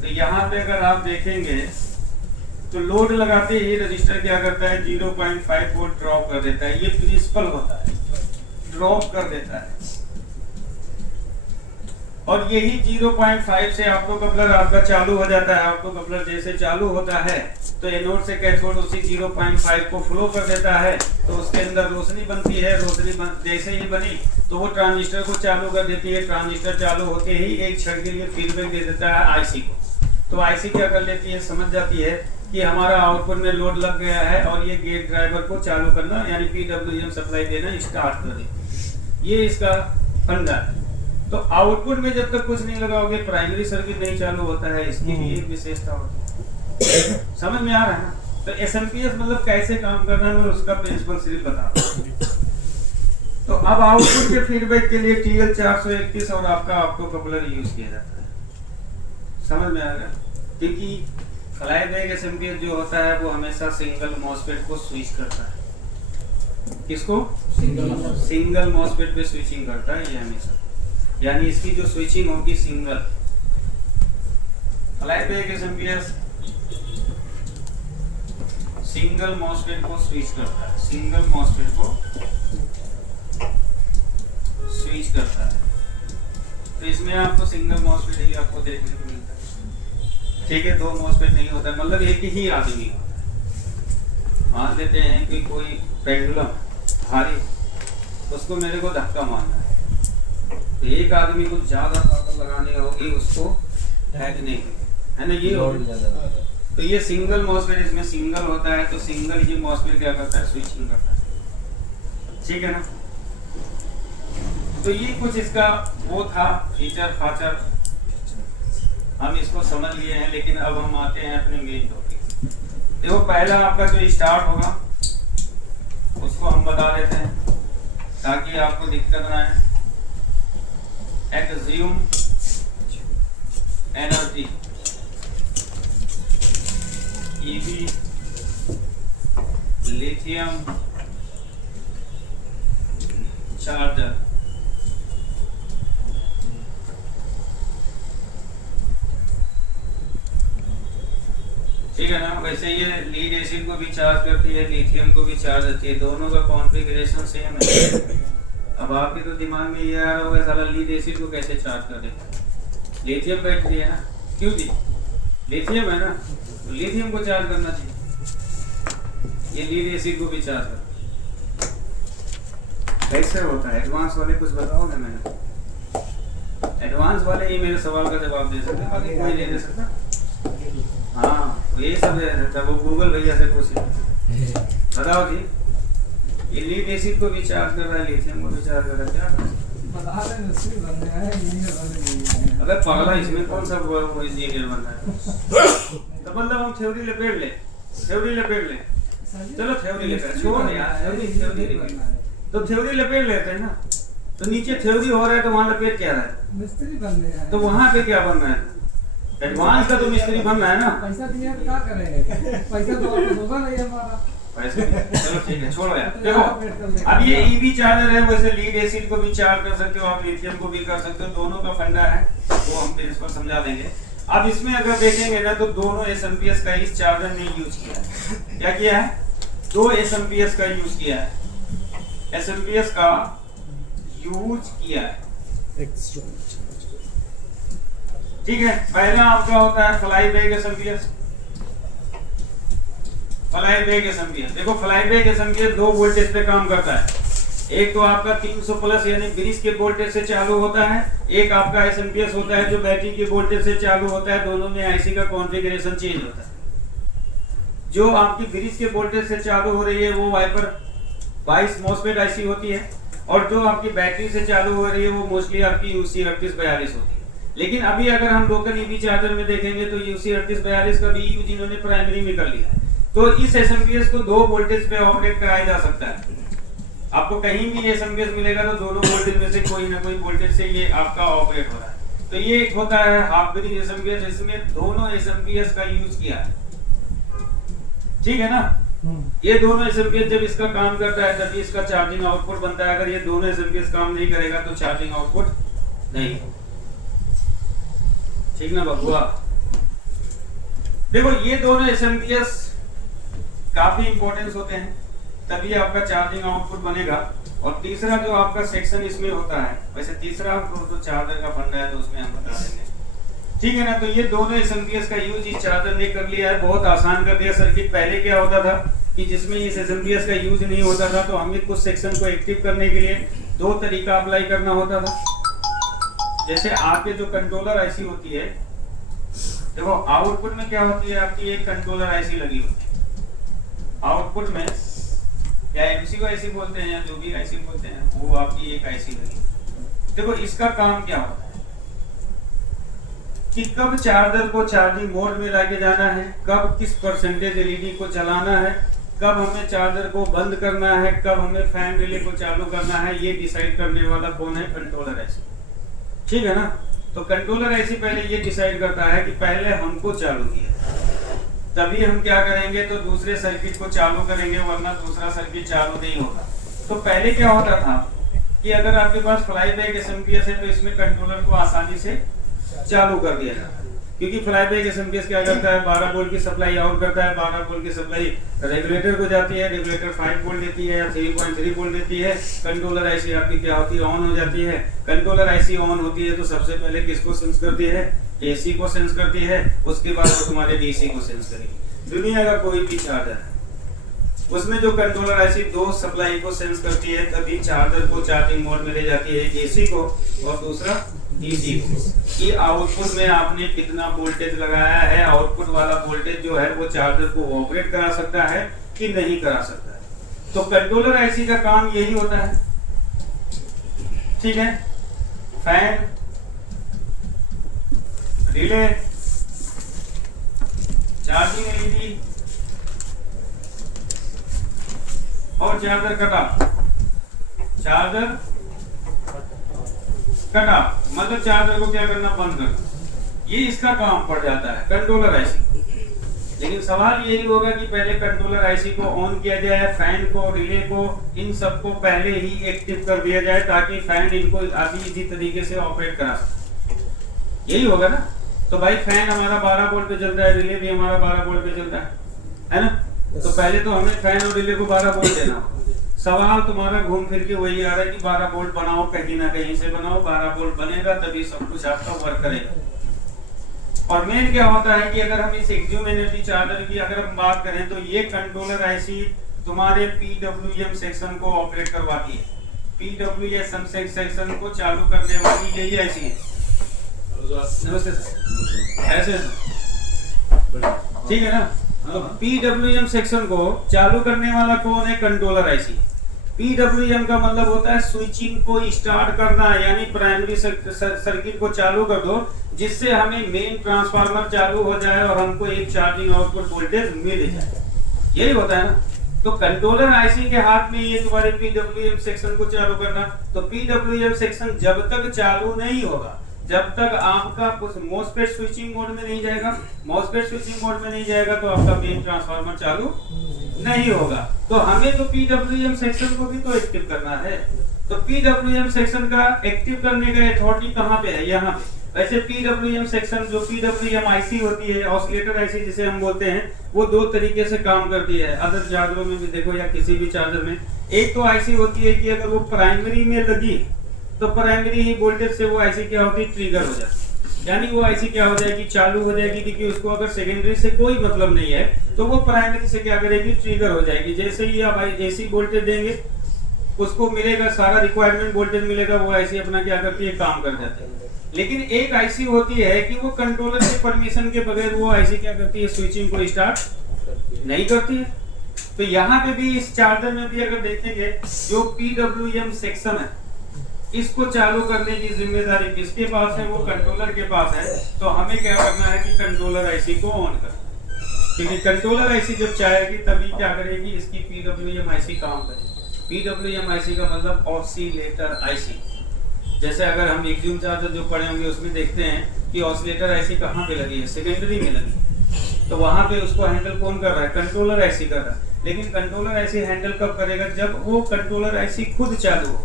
तो यहाँ पे अगर आप देखेंगे तो लोड लगाते ही रजिस्टर क्या करता है, 0.5 वोल्ट ड्रॉप कर देता है। ये प्रिंसिपल होता है, ड्रॉप कर देता है। और यही 0.5 से आपको कपलर आपका चालू हो जाता है। आपको कपलर जैसे चालू होता है तो एनोड से कैथोड उसी 0.5 को फ्लो कर देता है, तो उसके अंदर रोशनी बनती है। रोशनी जैसे ही बनी तो वो ट्रांजिस्टर को चालू कर देती है। ट्रांजिस्टर चालू होते ही एक क्षण के लिए फीडबैक दे देता है आईसी को। तो आईसी क्या कर लेती है, समझ जाती है कि हमारा आउटपुट में लोड लग गया है और ये गेट ड्राइवर को चालू करना यानी पीडब्ल्यूएम सप्लाई देना स्टार्ट कर देती है। ये इसका फंडा है। तो आउटपुट में जब तक कुछ नहीं लगाओगे प्राइमरी सर्किट नहीं चालू होता है। इसकी भी एक विशेषता होती है। समझ में आ रहा है ना। तो एसएमपीएस मतलब कैसे काम करना है, मैं उसका प्रिंसिपल सिर्फ बता रहा हूं। तो अब आउटपुट के फीडबैक के लिए टीएल 431 और आपका आपको कपलर यूज किया जाता है। समझ में आ गया, क्योंकि फ्लाई बैक एसएमपीएस जो होता है वो हमेशा सिंगल मॉसफेट को स्विच करता है। किसको? सिंगल मॉसफेट पे स्विचिंग करता है ये हमेशा, यानी इसकी जो स्विचिंग होगी single. Fly back SMPS single MOSFET को स्विच करता है, सिंगल मॉसफेट को स्विच करता है। तो इसमें आपको सिंगल मॉसफेट ही आपको देखने को मिलता है, ठीक है। दो मॉसफेट नहीं होता, मतलब एक ही आदमी होता है। मान लेते हैं कि कोई पेंडुलम भारी, उसको मेरे को धक्का मारना है, तो एक आदमी को ज्यादा ताकत लगानी होगी उसको फेंकने की, है ना। ये तो ये सिंगल मॉसफेट इसमें सिंगल होता है, तो सिंगल ये मॉसफेट क्या करता है, स्विचिंग करता है, ठीक है ना। तो ये कुछ इसका वो था फीचर फाचर, हम इसको समझ लिए हैं। लेकिन अब हम आते हैं अपने मेन टॉपिक। देखो, पहला आपका जो स्टार्ट होगा उसको हम बता देते हैं ताकि आपको दिक्कत ना आए। एक्सज्यूम एनर्जी ईवी लिथियम चार्जर, ठीक है ना। वैसे ये लीड एसिड को भी चार्ज करती है, लिथियम को भी चार्ज करती है, दोनों का कॉन्फ़िगरेशन सेम है। अब आपके तो दिमाग में ये आ रहा होगा साला लीड एसिड को कैसे चार्ज कर देता, लिथियम बैटरी है ना, क्यों जी लिथियम है ना, तो लिथियम को चार्ज करना चाहिए। ये लीड एसिड को भी चार्ज करता है। कैसे होता है, एडवांस वाले कुछ बताओगे? मैंने एडवांस वाले ही मेरे सवाल का जवाब दे सकते, बाकी कोई नहीं दे सकता। हाँ, तो ये सब दे सकता, वो गूगल भैया से पूछ बताओ जी, ये लीड एसिड को भी चार्ज कर रहा है, लिथियम को भी चार्ज कर रहा है, क्या करें? अबे पागला, इसमें कौन सा वो इंजीनियर बन रहा है? तो मतलब हम थ्योरी लपेट ले, चलो थ्योरी लपेट, छोड़ यार थ्योरी, तो थ्योरी लपेट लेते हैं ना। तो नीचे थ्योरी हो रहा है तो वहाँ लपेट क्या रहा है? मिस्त्री बनने हैं। तो वहाँ पे क्या बन रहा है? एडवांस का तो मिस्त्री बन रहा है ना। पैसा दिया तो क्या करेंगे? पैसा तो होगा नहीं हमारा। पैसे चलो ठीक है, छोड़ो यार। देखो अब ये ईवी चार्जर है, वैसे लीड एसिड को भी चार्ज कर सकते हो आप, लिथियम को भी कर सकते हो, दोनों का फंडा है, वो हम प्रिंसिपल समझा देंगे। अब इसमें अगर देखेंगे ना तो दोनों एसएमपीएस का इस चार्जर ने यूज किया है। क्या किया है? 2 एसएमपीएस का यूज किया है, एसएमपीएस का यूज किया है, ठीक है। पहला आपका होता है fly back SMPS, fly back SMPS. देखो फ्लाई बैक एसएमपीएस 2 वोल्टेज पे काम करता है। एक तो आपका 300 प्लस यानी ब्रिज के वोल्टेज से चालू होता है, एक आपका एसएमपीएस होता है जो बैटरी के वोल्टेज से चालू होता है। दोनों में आईसी का कॉन्फ़िगरेशन चेंज होता है। जो आपकी ब्रिज के वोल्टेज से चालू हो रही है वो वाइपर 22 मॉसफेट आईसी होती है, और जो आपकी बैटरी से चालू हो रही है वो मोस्टली आपकी यूसी 3842 होती है। लेकिन अभी अगर हम लोकल ईवी चार्जर में देखेंगे तो यूसी 3842 का भी यूज इन्होंने प्राइमरी में कर लिया है। तो इस एसएमपीएस को 2 वोल्टेज पे ऑपरेट कराया जा सकता है। आपको कहीं भी एसएमपीएस मिलेगा तो दोनों वोल्टेज में से कोई ना कोई वोल्टेज से ये आपका ऑपरेट हो रहा है। तो ये एक होता है हाफ ब्रिज एसएमपीएस, इसमें दोनों एसएमपीएस का यूज किया है, ठीक है ना। ये दोनों एसएमपीएस जब इसका काम करता है तभी इसका चार्जिंग आउटपुट बनता है। अगर ये दोनों एसएमपीएस काम नहीं करेगा तो चार्जिंग आउटपुट नहीं, ठीक ना बबुआ। देखो ये दोनों एसएमपीएस काफी इंपॉर्टेंस होते हैं, तभी आपका चार्जिंग आउटपुट बनेगा। और तीसरा जो आपका सेक्शन इसमें होता है, वैसे तीसरा तो चार्जर का फंडा है तो उसमें हम बता देंगे, ठीक है ना। तो ये दोनों एसएमपीएस का यूज इस चार्जर ने कर लिया है, बहुत आसान कर दिया सर्किट। पहले क्या होता था कि जिसमें इस एसएमपीएस का यूज नहीं होता था तो हमें कुछ सेक्शन को एक्टिव करने के लिए 2 तरीका अप्लाई करना होता था। जैसे आपके जो कंट्रोलर आईसी होती है, देखो आउटपुट में क्या होती है, आपकी एक कंट्रोलर आईसी लगी होती है। आउटपुट में या एमसीयू आईसी बोलते हैं या जो भी आईसी बोलते हैं, वो आपकी एक आईसी लगी। देखो इसका काम क्या होता है कि कब चार्जर को चार्जिंग मोड में लाके जाना है, कब किस परसेंटेज एलईडी को चलाना है, कब हमें चार्जर को बंद करना है, कब हमें फैन रिले को चालू करना है, ये डिसाइड करने वाला कौन है? कंट्रोलर आईसी, ठीक है ना। तो कंट्रोलर आईसी पहले ये डिसाइड करता है कि पहले हमको चालू किया, तभी हम क्या करेंगे तो दूसरे सर्किट को चालू करेंगे, वरना दूसरा सर्किट चालू नहीं होगा। तो पहले क्या होता था कि अगर आपके पास फ्लाई बैक एसएमपीएस है तो इसमें कंट्रोलर को आसानी से चालू कर दिया जाता है, क्योंकि फ्लाई बैक एसएमपीएस क्या करता है, 12 वोल्ट की सप्लाई आउट करता है, 12 वोल्ट की सप्लाई रेगुलेटर को जाती है, रेगुलेटर 5 वोल्ट देती है या 3.3 वोल्ट देती है। कंट्रोलर आईसी आपकी क्या होती है, ऑन हो जाती है। कंट्रोलर आईसी ऑन होती है तो सबसे पहले किसको सेंस करती है? एसी को सेंस करती है, उसके बाद वो तुम्हारे डीसी को सेंस करेगी। दुनिया का कोई भी चार्जर है उसमें जो कंट्रोलर आईसी 2 सप्लाई को सेंस करती है, तभी चार्जर को चार्जिंग मोड में ले जाती है, एसी को और दूसरा डीसी को। कि आउटपुट में आपने कितना वोल्टेज लगाया है, आउटपुट वाला वोल्टेज जो है वो चार्जर को ऑपरेट करा सकता है कि नहीं करा सकता है। तो कंट्रोलर आईसी का काम यही होता है, ठीक है। फैन, रिले, चार्जिंग एलईडी और चार्जर कटा। चार्जर कटा मतलब चार्जर को क्या करना, बंद करना। ये इसका काम पड़ जाता है कंट्रोलर आईसी। लेकिन सवाल यही होगा कि पहले कंट्रोलर आईसी को ऑन किया जाए, फैन को, रिले को, इन सबको पहले ही एक्टिव कर दिया जाए ताकि फैन इनको आगे इसी तरीके से ऑपरेट करा सके। यही होगा ना। तो भाई फैन हमारा 12 वोल्ट पे चलता है, रिले भी हमारा 12 वोल्ट पे चलता है ना। तो पहले तो हमें फैन और रिले को 12 वोल्ट देना। सवाल तुम्हारा घूम फिर के वही आ रहा है कि 12 वोल्ट बनाओ, कहीं ना कहीं से बनाओ, 12 वोल्ट बनेगा तभी सब कुछ आपका वर्क करेगा। और मेन क्या होता है कि अगर हम इस एक्सट्रीम एनर्जी चार्जर की अगर हम बात करें तो ये कंट्रोलर आईसी तुम्हारे पीडब्ल्यूएम सेक्शन को ऑपरेट करवाती है। पीडब्ल्यूएम सेक्शन को चालू करने वाली यही आईसी है। नमस्ते सर, ऐसे ठीक है ना। तो PWM सेक्शन को चालू करने वाला कौन है? Controller IC. PWM का मतलब होता है स्विचिंग को स्टार्ट करना, यानी प्राइमरी सर्किट को चालू कर दो जिससे हमें मेन ट्रांसफार्मर चालू हो जाए और हमको एक चार्जिंग आउटपुट वोल्टेज मिल जाए। यही होता है ना। तो कंट्रोलर आईसी के हाथ में ये तुम्हारे PWM सेक्शन को चालू करना। तो PWM सेक्शन जब तक चालू नहीं होगा, जब तक आपका कुछ मॉसफेट स्विचिंग मोड में नहीं जाएगा, मॉसफेट स्विचिंग मोड में नहीं जाएगा तो आपका मेन ट्रांसफार्मर चालू नहीं होगा। तो हमें तो PWM सेक्शन को भी तो एक्टिव करना है। तो PWM सेक्शन का एक्टिव करने का अथॉरिटी कहाँ पे है? यहाँ पे। वैसे PWM सेक्शन जो PWM आईसी होती है, ऑसिलेटर आईसी जिसे हम बोलते हैं, वो दो तरीके से काम करती है। अदर चार्जरों में भी देखो या किसी भी चार्जर में, एक तो आईसी होती है कि अगर वो प्राइमरी में लगी तो प्राइमरी ही वोल्टेज से वो आईसी क्या होती है? ट्रिगर हो जाती है। यानी वो आईसी क्या हो जाएगी? चालू हो जाएगी, क्योंकि उसको अगर सेकेंडरी से कोई मतलब नहीं है तो वो प्राइमरी से क्या करेगी? ट्रिगर हो जाएगी। जैसे ही आप एसी वोल्टेज देंगे उसको मिलेगा, सारा रिक्वायरमेंट वोल्टेज मिलेगा, वो आईसी अपना क्या करती है? काम कर जाती है। लेकिन एक आईसी होती है कि वो कंट्रोलर के परमिशन के बगैर वो आईसी क्या करती है? स्विचिंग को स्टार्ट नहीं करती है। तो यहाँ पे भी इस चार्जर में भी अगर देखेंगे जो PWM सेक्शन है, इसको चालू करने की जिम्मेदारी किसके पास है? वो कंट्रोलर के पास है। तो हमें क्या करना है कि कंट्रोलर आईसी को ऑन करना, क्योंकि कंट्रोलर आईसी जब चाहेगी तभी क्या करेगी? इसकी PWM आईसी काम करेगी। PWM आईसी का मतलब ऑसिलेटर आईसी। जैसे अगर हम एक्सियम चार्जर जो पढ़े होंगे उसमें देखते हैं कि ऑसिलेटर आईसी कहाँ पे लगी है? सेकेंडरी में लगी है। तो वहां पे उसको हैंडल कौन कर रहा है? कंट्रोलर आईसी कर रहा है। लेकिन कंट्रोलर आईसी हैंडल कब करेगा? जब वो कंट्रोलर आईसी खुद चालू हो।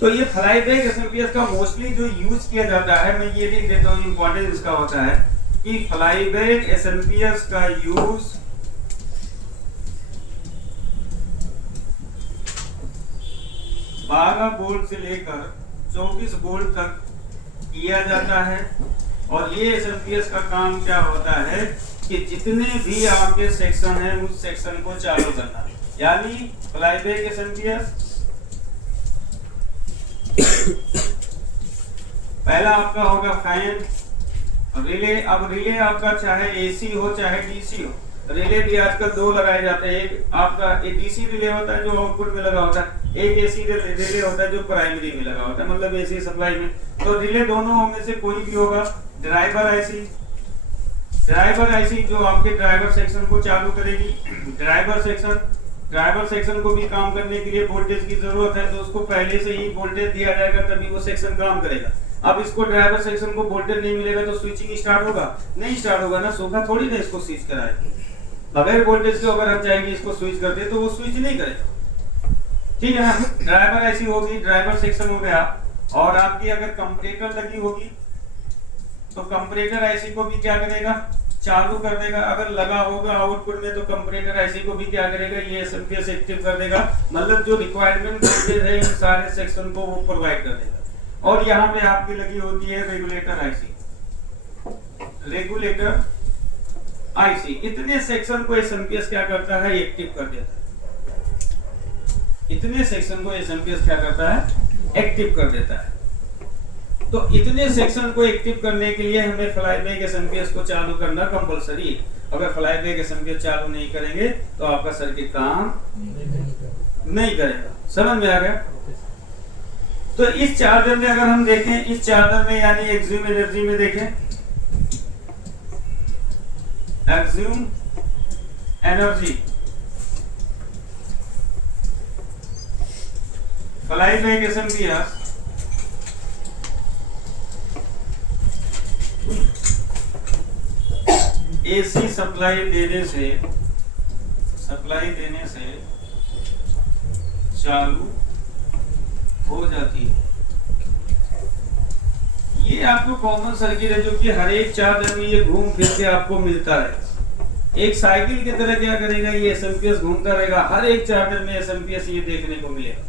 तो ये फ्लाईबैक एसएमपीएस का मोस्टली जो यूज किया जाता है, मैं ये लिख देता हूँ, इंपॉर्टेंस इसका होता है कि फ्लाईबैक एसएमपीएस का यूज 12 वोल्ट से लेकर 24 वोल्ट तक किया जाता है। और ये एसएमपीएस का काम क्या होता है कि जितने भी आपके सेक्शन हैं उस सेक्शन को चालू करना, यानी फ्लाईबैक एसएमपीएस पहला आपका होगा फैन, रिले। अब रिले आपका चाहे एसी हो चाहे डीसी हो, रिले भी आजकल दो लगाए जाते हैं। एक आपका डीसी रिले होता है जो आउटपुट में लगा होता है, एक एसी रिले होता है जो प्राइमरी में लगा होता है, मतलब एसी सप्लाई में। तो रिले दोनों में से कोई भी होगा। ड्राइवर आईसी, ड्राइवर आईसी जो आपके ड्राइवर सेक्शन को चालू करेगी। ड्राइवर सेक्शन को भी काम करने के लिए वोल्टेज की जरूरत है, तो उसको पहले से ही वोल्टेज दिया जाएगा तभी वो सेक्शन काम करेगा। अब इसको ड्राइवर सेक्शन को वोल्टेज नहीं मिलेगा तो स्विचिंग स्टार्ट होगा? नहीं स्टार्ट होगा ना। सोखा थोड़ी ना इसको स्विच कराए, बगैर वोल्टेज के अगर हम चाहेंगे इसको स्विच कर दे तो वो स्विच नहीं करेगा। ठीक है ना। ड्राइवर आईसी होगी, ड्राइवर सेक्शन हो गया। और आपकी अगर कंपैरेटर लगी होगी तो कंपैरेटर आईसी को भी क्या करेगा? चालू कर देगा। अगर लगा होगा आउटपुट में तो कंपैरेटर आईसी को भी क्या करेगा? ये एसएमपीएस एक्टिव कर देगा। मतलब जो रिक्वायरमेंट वोल्टेज है इन सारे सेक्शन को वो प्रोवाइड कर देगा। और यहाँ पे आपकी लगी होती है रेगुलेटर आईसी, रेगुलेटर आईसी। इतने सेक्शन को एसएमपीएस क्या करता है? एक्टिव कर देता है। इतने सेक्शन को एसएमपीएस क्या करता है? एक्टिव कर देता है। तो इतने सेक्शन को एक्टिव करने के लिए हमें फ्लाईबैक एसएमपीएस को चालू करना कंपलसरी है। अगर फ्लाईबैक एसएमपीएस चालू नहीं करेंगे तो आपका सर्किट काम नहीं करेगा। समझ में आ गया? तो इस चार्जर में अगर हम देखें, इस चार्जर में यानी एक्सियम एनर्जी में देखें, axiom energy flyback SMPS AC supply देने से चालू हो जाती है। ये आपको कॉमन सर्किट है जो कि हर एक चार्जर में ये घूम फिर के आपको मिलता है। एक साइकिल की तरह क्या करेगा? ये एसएमपीएस घूमता रहेगा। हर एक चार्जर में एसएमपीएस ये देखने को मिलेगा।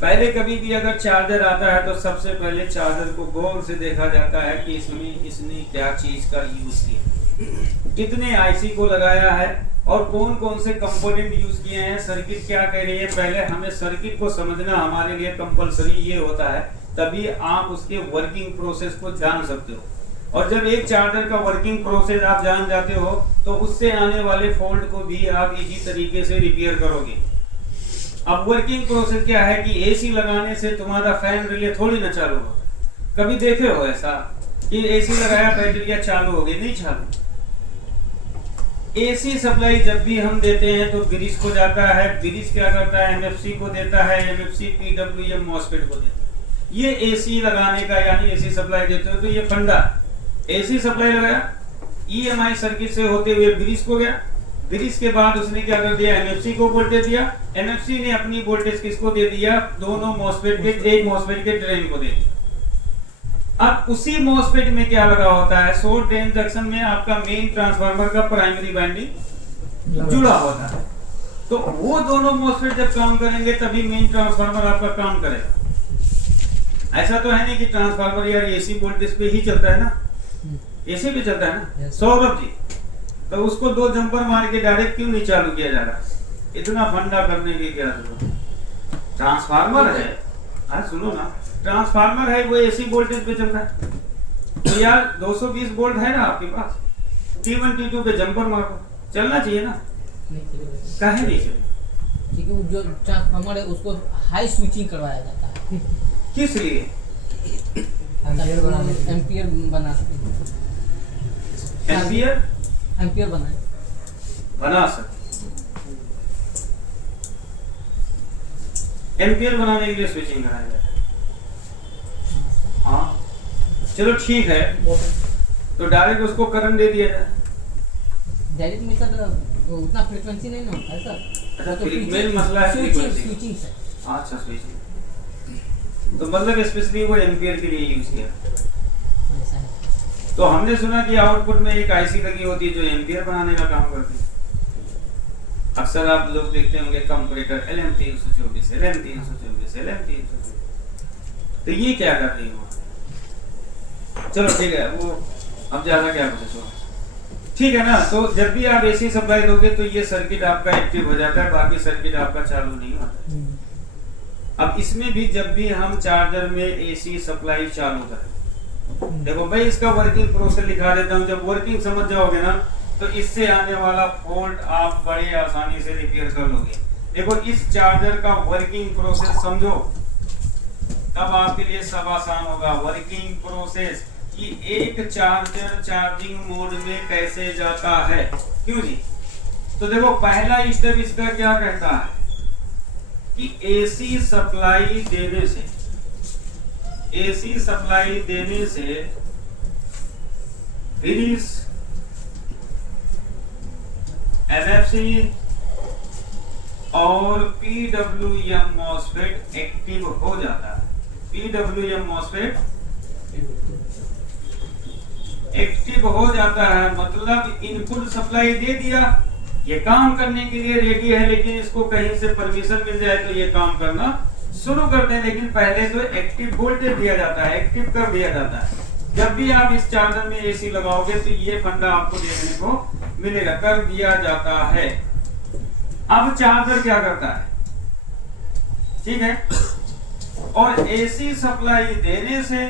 पहले कभी भी अगर चार्जर आता है तो सबसे पहले चार्जर को गौर से देखा जाता है कि इसने क्या चीज का यूज किया, कितने आईसी को लगाया है और कौन कौन से कंपोनेंट यूज किए हैं, सर्किट क्या कह रही है। पहले हमें सर्किट को समझना हमारे लिए कंपलसरी ये होता है, तभी आप उसके वर्किंग प्रोसेस को जान सकते हो। और जब एक चार्जर का वर्किंग प्रोसेस आप जान जाते हो तो उससे आने वाले फॉल्ट को भी आप इजी तरीके से रिपेयर करोगे। अब वर्किंग प्रोसेस क्या है कि एसी लगाने से तुम्हारा फैन रिले थोड़ी ना चालू होता। कभी देखे हो ऐसा कि एसी लगाया बैटरी चालू हो गई? नहीं चालू। एसी सप्लाई जब भी हम देते हैं तो ब्रिज को जाता है, ब्रिज क्या करता है एमएफसी को देता है, एमएफसी पीडब्ल्यूएम मॉसफेट को देता है। ये एसी लगाने का यानी एसी सप्लाई देते हो तो ये फंडा। एसी सप्लाई लगाया, ईएमआई सर्किट से होते हुए ब्रिज को गया, ब्रिज के बाद उसने क्या कर दिया एमएफसी को वोल्टेज दिया, एमएफसी ने अपनी वोल्टेज किसको दे दिया? दोनों मॉसफेट के, एक मॉसफेट के ड्रेन को दे दिया। अब उसी मॉसफेट में क्या लगा होता है? सोर्स ड्रेन जंक्शन में आपका मेन ट्रांसफार्मर का प्राइमरी वाइंडिंग जुड़ा होता है। तो वो दोनों मॉसफेट जब काम करेंगे तभी मेन ट्रांसफार्मर आपका काम करेगा। ऐसा तो है नहीं कि ट्रांसफार्मर यार एसी वोल्टेज पे ही चलता है ना, एसी पे चलता है ना सौरभ जी, तो उसको 2 जंपर मार के डायरेक्ट क्यों नहीं चालू किया जा रहा? इतना फंडा करने की क्या जरूरत? ट्रांसफार्मर है, हाँ सुनो ना, ट्रांसफार्मर है वो एसी वोल्टेज पे चलता है। तो यार 220 वोल्ट है ना आपके पास, T1 T2 पे जंपर मारो, चलना चाहिए ना। काहे नहीं चले? क्योंकि जो ट्रांसफार्मर है उसको हाई स्विचिंग करवाया जाता है। किस लिए? एम्पियर बना सकते, एम्पियर एम्पियर बना सकते। एम्पियर बनाने के लिए स्विचिंग कराया जाता है। हाँ चलो ठीक है, तो डायरेक्ट उसको करंट दे दिया जाए। डायरेक्ट में सर उतना फ्रीक्वेंसी नहीं ना होता है सर। अच्छा मेन मसला है स्विचिंग से। अच्छा स्विचिंग, तो मतलब स्पेशली वो एम्पियर के लिए यूज किया। ऐसा है। तो हमने सुना कि आउटपुट में एक आईसी लगी होती है जो एम्पियर बनाने का काम करती है। अक्सर आप लोग देखते होंगे कंपैरेटर LM324, LM324, LM324। तो ये क्या कर रही है? चलो ठीक है, वो अब ज्यादा क्या कुछ ठीक है ना। तो जब भी आप एसी सप्लाई दोगे तो ये सर्किट आपका एक्टिव हो जाता है, बाकी सर्किट आपका चालू नहीं होता। अब इसमें भी जब भी हम चार्जर में एसी सप्लाई चालू करें, देखो भाई इसका वर्किंग प्रोसेस लिखा देता हूँ, जब वर्किंग समझ जाओगे ना तो इससे आने वाला फॉल्ट आप बड़े आसानी से रिपेयर कर लोगे। देखो इस चार्जर का वर्किंग प्रोसेस समझो, तब आपके लिए सब आसान होगा। वर्किंग प्रोसेस कि एक चार्जर चार्जिंग मोड में कैसे जाता है, क्यों जी? तो देखो पहला स्टेप इसका क्या कहता है कि एसी सप्लाई देने से, एसी सप्लाई देने से ब्रिज, एनएफसी और पीडब्ल्यूएम मॉसफेट एक्टिव हो जाता है। पीडब्ल्यूएम मॉसफेट एक्टिव हो जाता है, मतलब इनपुट सप्लाई दे दिया, ये काम करने के लिए रेडी है, लेकिन इसको कहीं से परमिशन मिल जाए तो ये काम करना शुरू कर दें। लेकिन पहले तो एक्टिव वोल्टेज दिया जाता है, एक्टिव कर दिया जाता है। जब भी आप इस चार्जर में एसी लगाओगे तो ये फंडा आपको देखने को मिलेगा, कर दिया जाता है। अब चार्जर क्या करता है, ठीक है, और एसी सप्लाई देने से,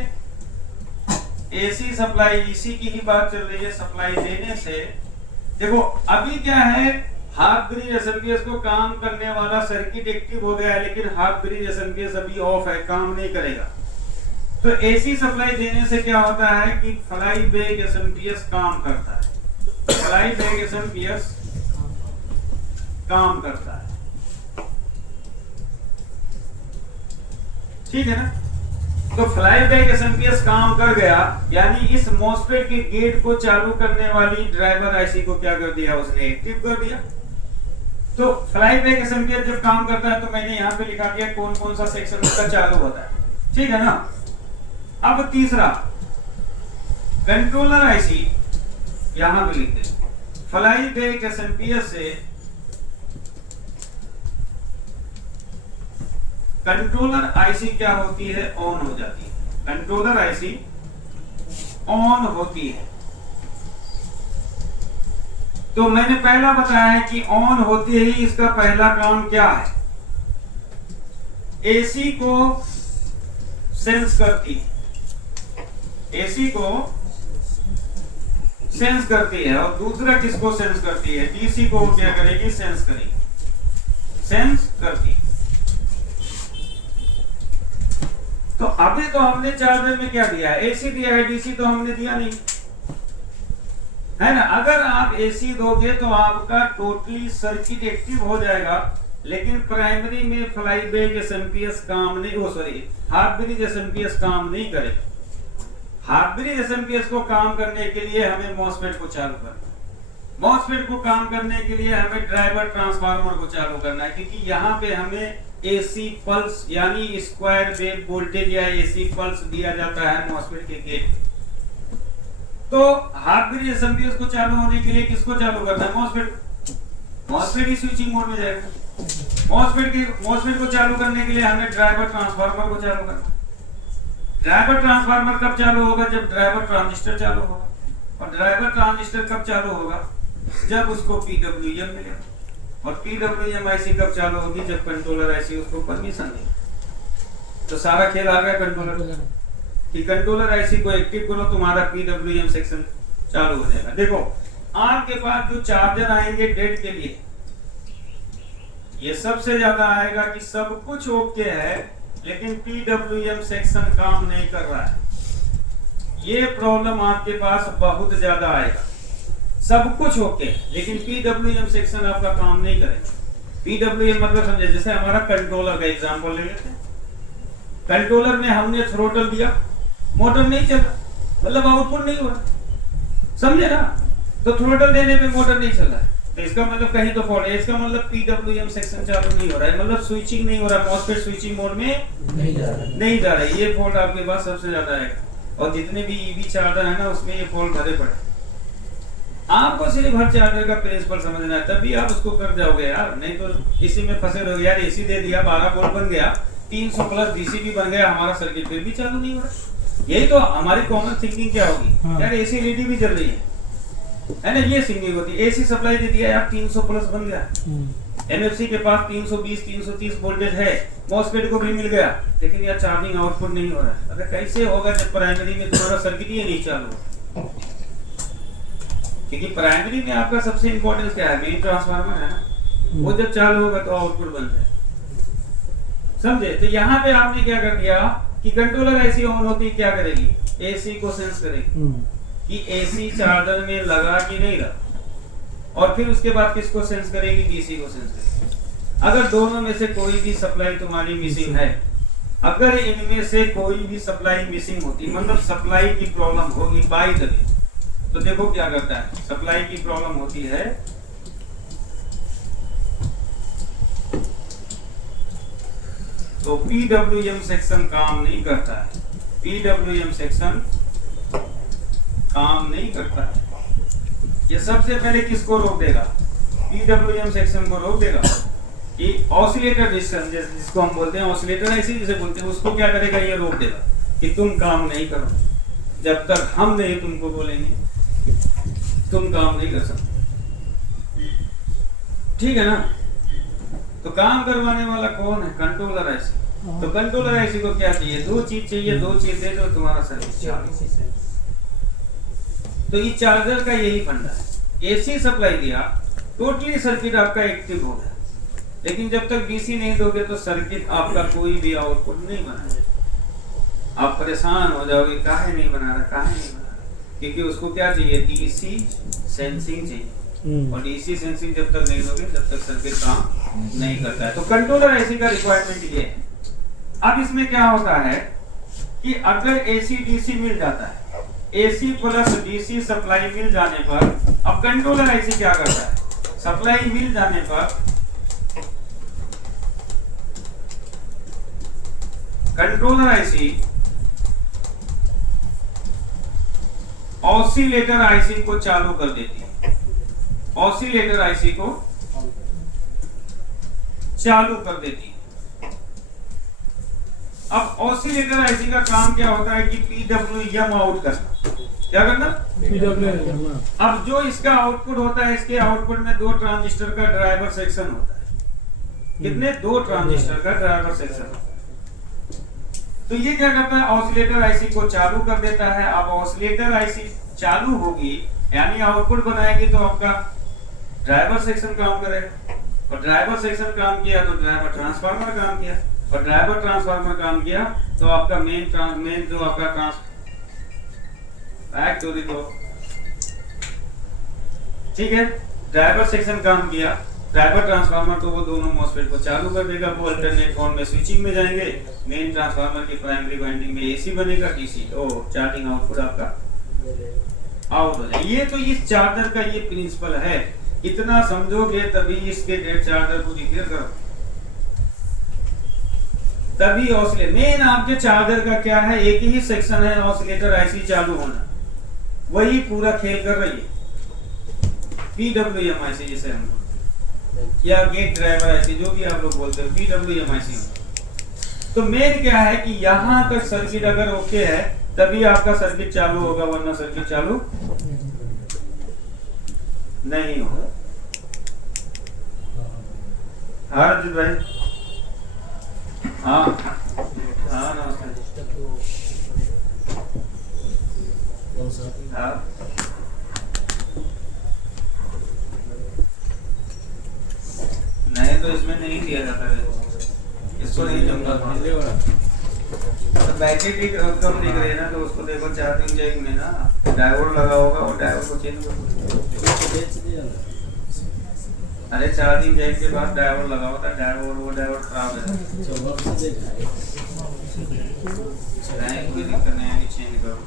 एसी सप्लाई इसी की ही बात चल रही है, सप्लाई देने से देखो अभी क्या है, हाफ ब्रिज एसएमपीएस को काम करने वाला सर्किट एक्टिव हो गया है, लेकिन हाफ ब्रिज एसएमपीएस अभी ऑफ है, काम नहीं करेगा। तो एसी सप्लाई देने से क्या होता है कि फ्लाई बैक एसएमपीएस काम करता है, फ्लाई बैक एसएमपीएस काम करता है, ठीक है ना। तो फ्लाई बैक एसएमपीएस काम कर गया, यानी इस मॉसफेट के गेट को चालू करने वाली ड्राइवर आईसी को क्या कर दिया, उसने एक्टिव कर दिया। तो फ्लाई बैक एसएमपीएस जब काम करता है तो मैंने यहाँ पे लिखा दिया कौन कौन सा सेक्शन उसका चालू होता है, ठीक है ना। अब तीसरा कंट्रोलर आईसी, यहां पे लिखते हैं फ्लाई बैक एसएमपीएस से कंट्रोलर आईसी क्या होती है, ऑन हो जाती है। कंट्रोलर आईसी ऑन होती है। तो मैंने पहला बताया है कि ऑन होते ही इसका पहला काम क्या है, एसी को सेंस करती है, एसी को सेंस करती है, और दूसरा किसको सेंस करती है? डीसी को क्या करेगी? सेंस करेगी, सेंस करती है। तो अभी तो हमने चार्जर में क्या दिया है? एसी दिया है, डीसी तो हमने दिया नहीं, है ना। अगर आप एसी दोगे तो आपका टोटली सर्किट एक्टिव हो जाएगा, लेकिन प्राइमरी में फ्लाई बैक एसएमपीएस काम नहीं, वो सॉरी हाफ ब्रिज एसएमपीएस काम नहीं करेगा। हाफ ब्रिज एसएमपीएस को काम करने के लिए हमें मॉसफेट को चालू करना है। मॉसफेट को काम करने के लिए हमें ड्राइवर ट्रांसफार्मर को चालू करना है, क्योंकि यहाँ पे हमें एसी पल्स यानी स्क्वायर वेव वोल्टेज या एसी पल्स दिया जाता है मॉसफेट के गेट। तो हाफ ब्रिज एसएमपीएस को चालू होने के लिए किसको चालू करना है? मॉसफेट। मॉसफेट ही स्विचिंग मोड में जाएगा। मॉसफेट को चालू करने के लिए हमें ड्राइवर ट्रांसफार्मर को चालू करना। ड्राइवर ट्रांसफार्मर कब चालू होगा? जब ड्राइवर ट्रांजिस्टर चालू होगा। और ड्राइवर ट्रांजिस्टर कब चालू होगा? जब उसको पीडब्ल्यूएम मिलेगा। और पीडब्ल्यूएम आईसी कब चालू होगी? जब कंट्रोलर आईसी उसको परमिशन देगा। तो सारा खेल आ गया कंट्रोलर कि कंट्रोलर आईसी को एक्टिव करो, तुम्हारा पीडब्ल्यूएम सेक्शन चालू हो जाएगा। देखो आपके पास जो चार्जर आएंगे डेड के लिए, ये सबसे ज्यादा आएगा कि सब कुछ ओके है लेकिन पीडब्ल्यूएम सेक्शन काम नहीं कर रहा है। ये प्रॉब्लम आपके पास बहुत ज्यादा आएगा। सब कुछ ओके है लेकिन पीडब्ल्यूएम सेक्शन आपका काम नहीं करेगा। पीडब्ल्यूएम मतलब समझे, जैसे हमारा कंट्रोलर का एग्जांपल ले लेते हैं। कंट्रोलर में हमने थ्रोटल दिया, मोटर नहीं चल रहा, मतलब आउटपुट नहीं हो रहा, समझे ना। तो थ्रोटल देने पे मोटर नहीं चल रहा है, तो इसका मतलब कहीं तो फॉल्ट है। इसका मतलब पीडब्ल्यूएम सेक्शन चालू नहीं हो रहा है, मतलब स्विचिंग नहीं हो रहा, मॉसफेट स्विचिंग मोड में नहीं जा रहा है। ये फॉल्ट आपके पास सबसे ज्यादा आएगा। और जितने भी ईवी चार्जर है ना, उसमें ये फॉल्ट भरे पड़े। आपको सिर्फ हर चार्जर का प्रिंसिपल समझना है, तभी आप उसको कर जाओगे यार, नहीं तो इसी में फंसे रहोगे। यार एसी दे दिया, 12 वोल्ट बन गया, 300 प्लस डीसी भी बन गया, हमारा सर्किट फिर भी चालू नहीं हो रहा। यही तो हमारी कॉमन थिंकिंग क्या होगी, यार एसी एलईडी भी जल रही है ना, ये थिंकिंग होती है। एसी सप्लाई दे दिया यार, 300 प्लस बन गया, एमएफसी के पास 320 330 वोल्टेज है, मॉसफेट को भी मिल गया, लेकिन यार चार्जिंग आउटपुट नहीं हो रहा है। अगर कैसे होगा जब प्राइमरी में तुम्हारा सर्किट ही नहीं चालू हो? क्योंकि प्राइमरी में आपका सबसे इंपॉर्टेंट क्या है? मेन ट्रांसफार्मर है ना, वो जब चालू होगा तो आउटपुट बन जाए, समझे। तो यहाँ पे आपने क्या कर दिया कि कंट्रोलर ऐसी ऑन होती क्या करेगी? एसी को सेंस करेगी कि एसी चार्जर में लगा कि नहीं लगा, और फिर उसके बाद किसको सेंस करेगी? डीसी को सेंस करेगी। अगर दोनों में से कोई भी सप्लाई तुम्हारी मिसिंग है, अगर इनमें से कोई भी सप्लाई मिसिंग होती, मतलब सप्लाई की प्रॉब्लम होगी बाई द वे, तो देखो क्या करता है। सप्लाई की प्रॉब्लम होती है तो पीडब्ल्यूएम सेक्शन काम नहीं करता है। पीडब्ल्यूएम सेक्शन काम नहीं करता है। ये सबसे पहले किसको रोक देगा? पीडब्ल्यूएम सेक्शन को रोक देगा। कि ऑसिलेटर जिसको हम बोलते हैं, ऑसिलेटर ऐसे जिसे बोलते हैं, उसको क्या करेगा? ये रोक देगा कि तुम काम नहीं करो, जब तक हम नहीं तुमको बोलेंगे तुम काम नहीं कर सकते, ठीक है ना। तो काम करवाने वाला कौन है? Controller IC. तो कंट्रोलर आईसी को क्या चाहिए? दो चीज चाहिए, दो चीज दे दो तुम्हारा सर्विस चालू। तो ये चार्जर का यही फंडा है। एसी सप्लाई दिया, टोटली सर्किट आपका एक्टिव हो गया, लेकिन जब तक डीसी नहीं दोगे तो सर्किट आपका कोई भी आउटपुट नहीं बना। आप परेशान हो जाओगे, काहे नहीं बना रहा, काहे नहीं बना रहा, क्योंकि उसको क्या चाहिए? डीसी सेंसिंग चाहिए, और डीसी सेंसिंग जब तक नहीं दोगे तब तक सर्किट काम नहीं करता है। तो कंट्रोलर एसी का रिक्वायरमेंट ये है। अब इसमें क्या होता है कि अगर एसी डीसी मिल जाता है, एसी प्लस डीसी सप्लाई मिल जाने पर, अब कंट्रोलर आईसी क्या करता है? सप्लाई मिल जाने पर कंट्रोलर आईसी ऑसिलेटर आईसी को चालू कर देती है। ऑसिलेटर आईसी को चालू कर देती है। अब ऑसिलेटर आईसी का काम क्या होता है कि पीडब्ल्यूएम आउट करना। क्या करना? पीडब्ल्यूएम। अब जो इसका आउटपुट होता है, इसके आउटपुट में 2 ट्रांजिस्टर का ड्राइवर सेक्शन होता है। कितने? 2 ट्रांजिस्टर का ड्राइवर सेक्शन होता है। तो ये क्या करता है? ऑसिलेटर आईसी को चालू कर देता है। अब ऑसिलेटर आईसी चालू होगी यानी आउटपुट बनाएगी तो आपका ड्राइवर सेक्शन काम करेगा, और ड्राइवर सेक्शन काम किया तो ड्राइवर ट्रांसफार्मर काम किया, और ड्राइवर ट्रांसफार्मर काम किया तो आपका मेन जो आपका ठीक है, ड्राइवर सेक्शन काम किया, ड्राइवर ट्रांसफार्मर तो वो दोनों मॉसफेट को चालू कर देगा, वो अल्टरनेट मोड में स्विचिंग में जाएंगे, मेन ट्रांसफार्मर की प्राइमरी वाइंडिंग में एसी बनेगा, डीसी ओ चार्जिंग आउटपुट आपका आउट हो जाए। ये तो इस चार्जर का ये प्रिंसिपल है, इतना समझोगे तभी इसके डेड चार्जर को डिक्लेयर करो, तभी ऑसिलेटर मेन आपके चार्जर का क्या है, एक ही सेक्शन है ऑसिलेटर आईसी चालू होना, वही पूरा खेल कर रही है। PWM आईसी जिसे हम या गेट ड्राइवर आईसी जो भी आप लोग बोलते हो, PWM आईसी। तो मेन क्या है कि यहां तक सर्किट अगर ओके है तभी आपका सर्किट चालू होगा, वरना सर्किट चालू नहीं होगा। हर्ष भाई, हाँ हाँ नमस्कार, हाँ नहीं तो इसमें नहीं दिया जाता है, इसको नहीं जमता। तो बैटरी भी कम दिख रही है ना, तो उसको देखो चार्जिंग जैक में ना डायोड लगा होगा, वो डायोड को चेंज कर। अरे चार्जिंग जैक के बाद डायोड लगा होता है, डायोड वो डायोड खराब है, कोई दिक्कत नहीं है, चेंज करो।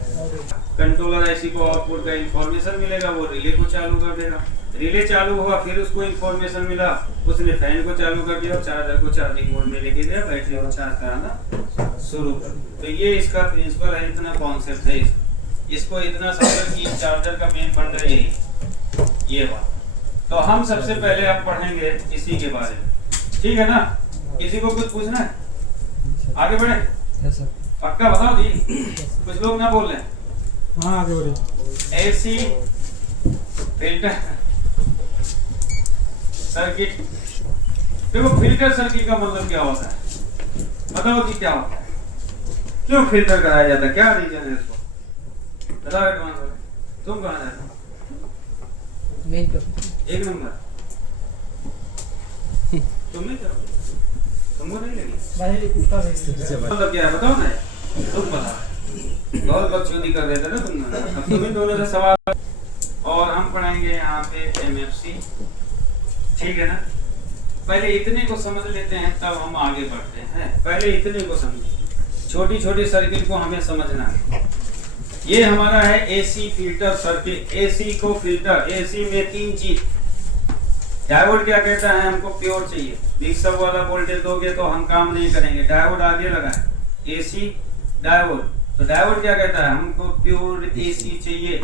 कंट्रोलर आईसी को आउटपुट का इंफॉर्मेशन मिलेगा, वो रिले को चालू कर देगा, रिले चालू हुआ, फिर उसको इंफॉर्मेशन मिला, उसने फैन को चालू कर दिया, चार्जर को चार्जिंग मोड में लेके गया, बैटरी को चार्ज कराना शुरू कर। तो ये इसका प्रिंसिपल है, इतना कॉन्सेप्ट है इसको इतना समझो कि चार्जर का मेन फंडा यही ये बात। तो हम सबसे पहले अब पढ़ेंगे इसी के बारे में, ठीक है ना? किसी को कुछ पूछना है? आगे बढ़े? पक्का बताओ जी, कुछ लोग ना बोल रहे हैं। हाँ आगे बढ़े। एसी फिल्टर सर्किट, देखो फिल्टर सर्किट का मतलब क्या होता है, बताओ जी क्या होता है, क्यों फिल्टर कराया जाता है, क्या रीजन है इसको बताओ एडवांस वाले। तुम कहाँ जाते हो? एक नंबर तुम नहीं करो, तुमको नहीं लगी मतलब क्या है बताओ ना, तुम बताओ, बहुत बकचोदी कर रहे थे ना तुम। अब तुम्हें दोनों से सवाल, और हम पढ़ेंगे यहाँ पे MFC, ठीक है ना? पहले इतने को समझ लेते हैं तब हम आगे बढ़ते हैं, पहले इतने को समझिए, छोटी छोटी सर्किट को हमें समझना है। ये हमारा है एसी फिल्टर सर्किट, एसी को फिल्टर, एसी में तीन चीज, डायोड क्या कहता है, हमको प्योर चाहिए, मिक्सअप वाला वोल्टेज दोगे तो हम काम नहीं करेंगे, डायोड आगे लगा है, एसी डायोड, तो डायोड क्या कहता है, हमको प्योर एसी चाहिए,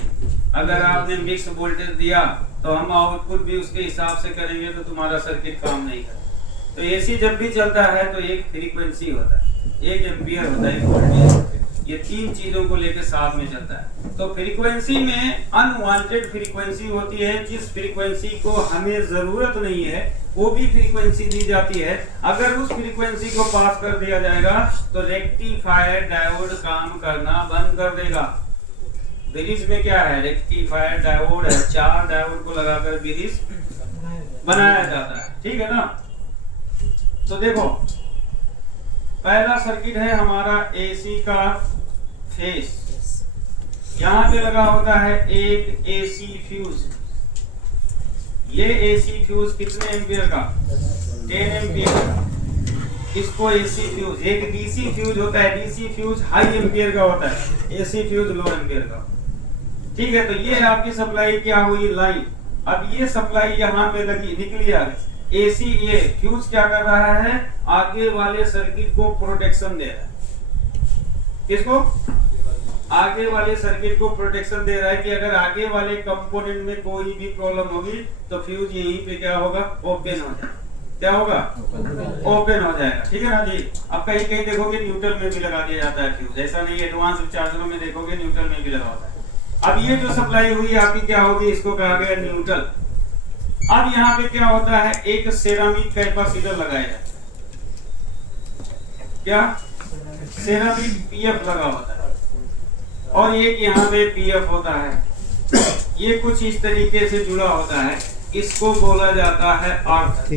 अगर आपने मिक्स वोल्टेज दिया तो हम आउटपुट भी उसके हिसाब से करेंगे तो तुम्हारा सर्किट काम नहीं करेगा। तो एसी जब भी चलता है तो एक फ्रीक्वेंसी होता है, एक एम्पियर होता है, एक वोल्टेज, ये तीन चीजों को लेकर साथ में चलता है। तो फ्रीक्वेंसी में अनवांटेड फ्रीक्वेंसी होती है, जिस फ्रीक्वेंसी को हमें जरूरत नहीं है वो भी फ्रीक्वेंसी दी जाती है, अगर उस फ्रीक्वेंसी को पास कर दिया जाएगा तो रेक्टिफायर डायोड काम करना बंद कर देगा। ब्रिज में क्या है, रेक्टिफायर डायोड है, 4 डायोड को लगाकर ब्रिज बनाया जाता है, ठीक है ना? तो देखो पहला सर्किट है हमारा एसी का फेस, यहाँ पे लगा होता है एक एसी फ्यूज, ये एसी फ्यूज कितने एम्पियर का, 10 एम्पियर का, इसको एसी फ्यूज, एक डीसी फ्यूज होता है, डीसी फ्यूज हाई एम्पियर का होता है, एसी फ्यूज लो एम्पियर का, ठीक है? तो ये आपकी सप्लाई क्या हुई, लाइन, अब ये सप्लाई यहाँ पे लगी, निकली आगे, एसी ये फ्यूज क्या कर रहा है, आगे वाले सर्किट को प्रोटेक्शन दे रहा है, किसको, आगे वाले सर्किट को प्रोटेक्शन दे रहा है कि अगर आगे वाले कंपोनेंट में कोई भी प्रॉब्लम होगी तो फ्यूज यहीं पे क्या होगा, ओपन हो जाएगा, क्या होगा, ओपन हो जाएगा, ठीक है ना जी? अब कहीं कहीं देखोगे न्यूट्रल में भी लगा दिया जाता है फ्यूज, ऐसा नहीं, एडवांस चार्जरों में देखोगे न्यूट्रल में भी लगा होता है। अब ये जो सप्लाई हुई आपकी क्या होगी, इसको कहा गया न्यूट्रल। अब यहाँ पे क्या होता है, एक सेरामिक कैपेसिटर लगाया जाता है, क्या, सेरामिक पीएफ लगा होता है, और एक यहाँ पे पीएफ होता है, ये कुछ इस तरीके से जुड़ा होता है, इसको बोला जाता है अर्थ।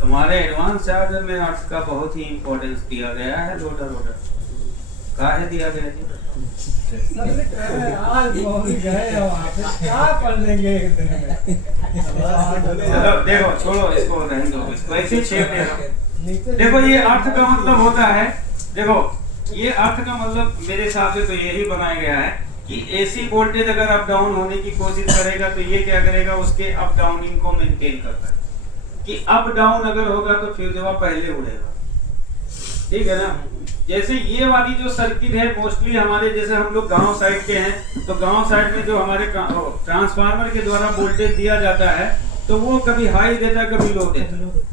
तुम्हारे एडवांस चार्जर में अर्थ का बहुत ही इंपॉर्टेंस दिया गया है। लोडर काहे दिया गया जी? आज पहुंच गए वहाँ पे, क्या पढ़ लेंगे एक दिन में? चलो देखो, छोड़ो इसको, रहने दो इसको, ऐसे ही छेड़ दे रहा। देखो ये अर्थ का मतलब होता है, देखो ये अर्थ का मतलब मेरे हिसाब से तो यही बनाया गया है कि एसी वोल्टेज अगर अप डाउन होने की कोशिश करेगा तो ये क्या करेगा, उसके अप डाउनिंग को मेंटेन करता है कि अप डाउन अगर होगा तो फ्यूज पहले उड़ेगा, ठीक है ना। जैसे ये वाली जो सर्किट है मोस्टली हमारे, जैसे हम लोग गांव साइड के हैं तो गांव साइड में जो हमारे ट्रांसफार्मर के द्वारा वोल्टेज दिया जाता है तो वो कभी हाई देता है कभी लो देता है।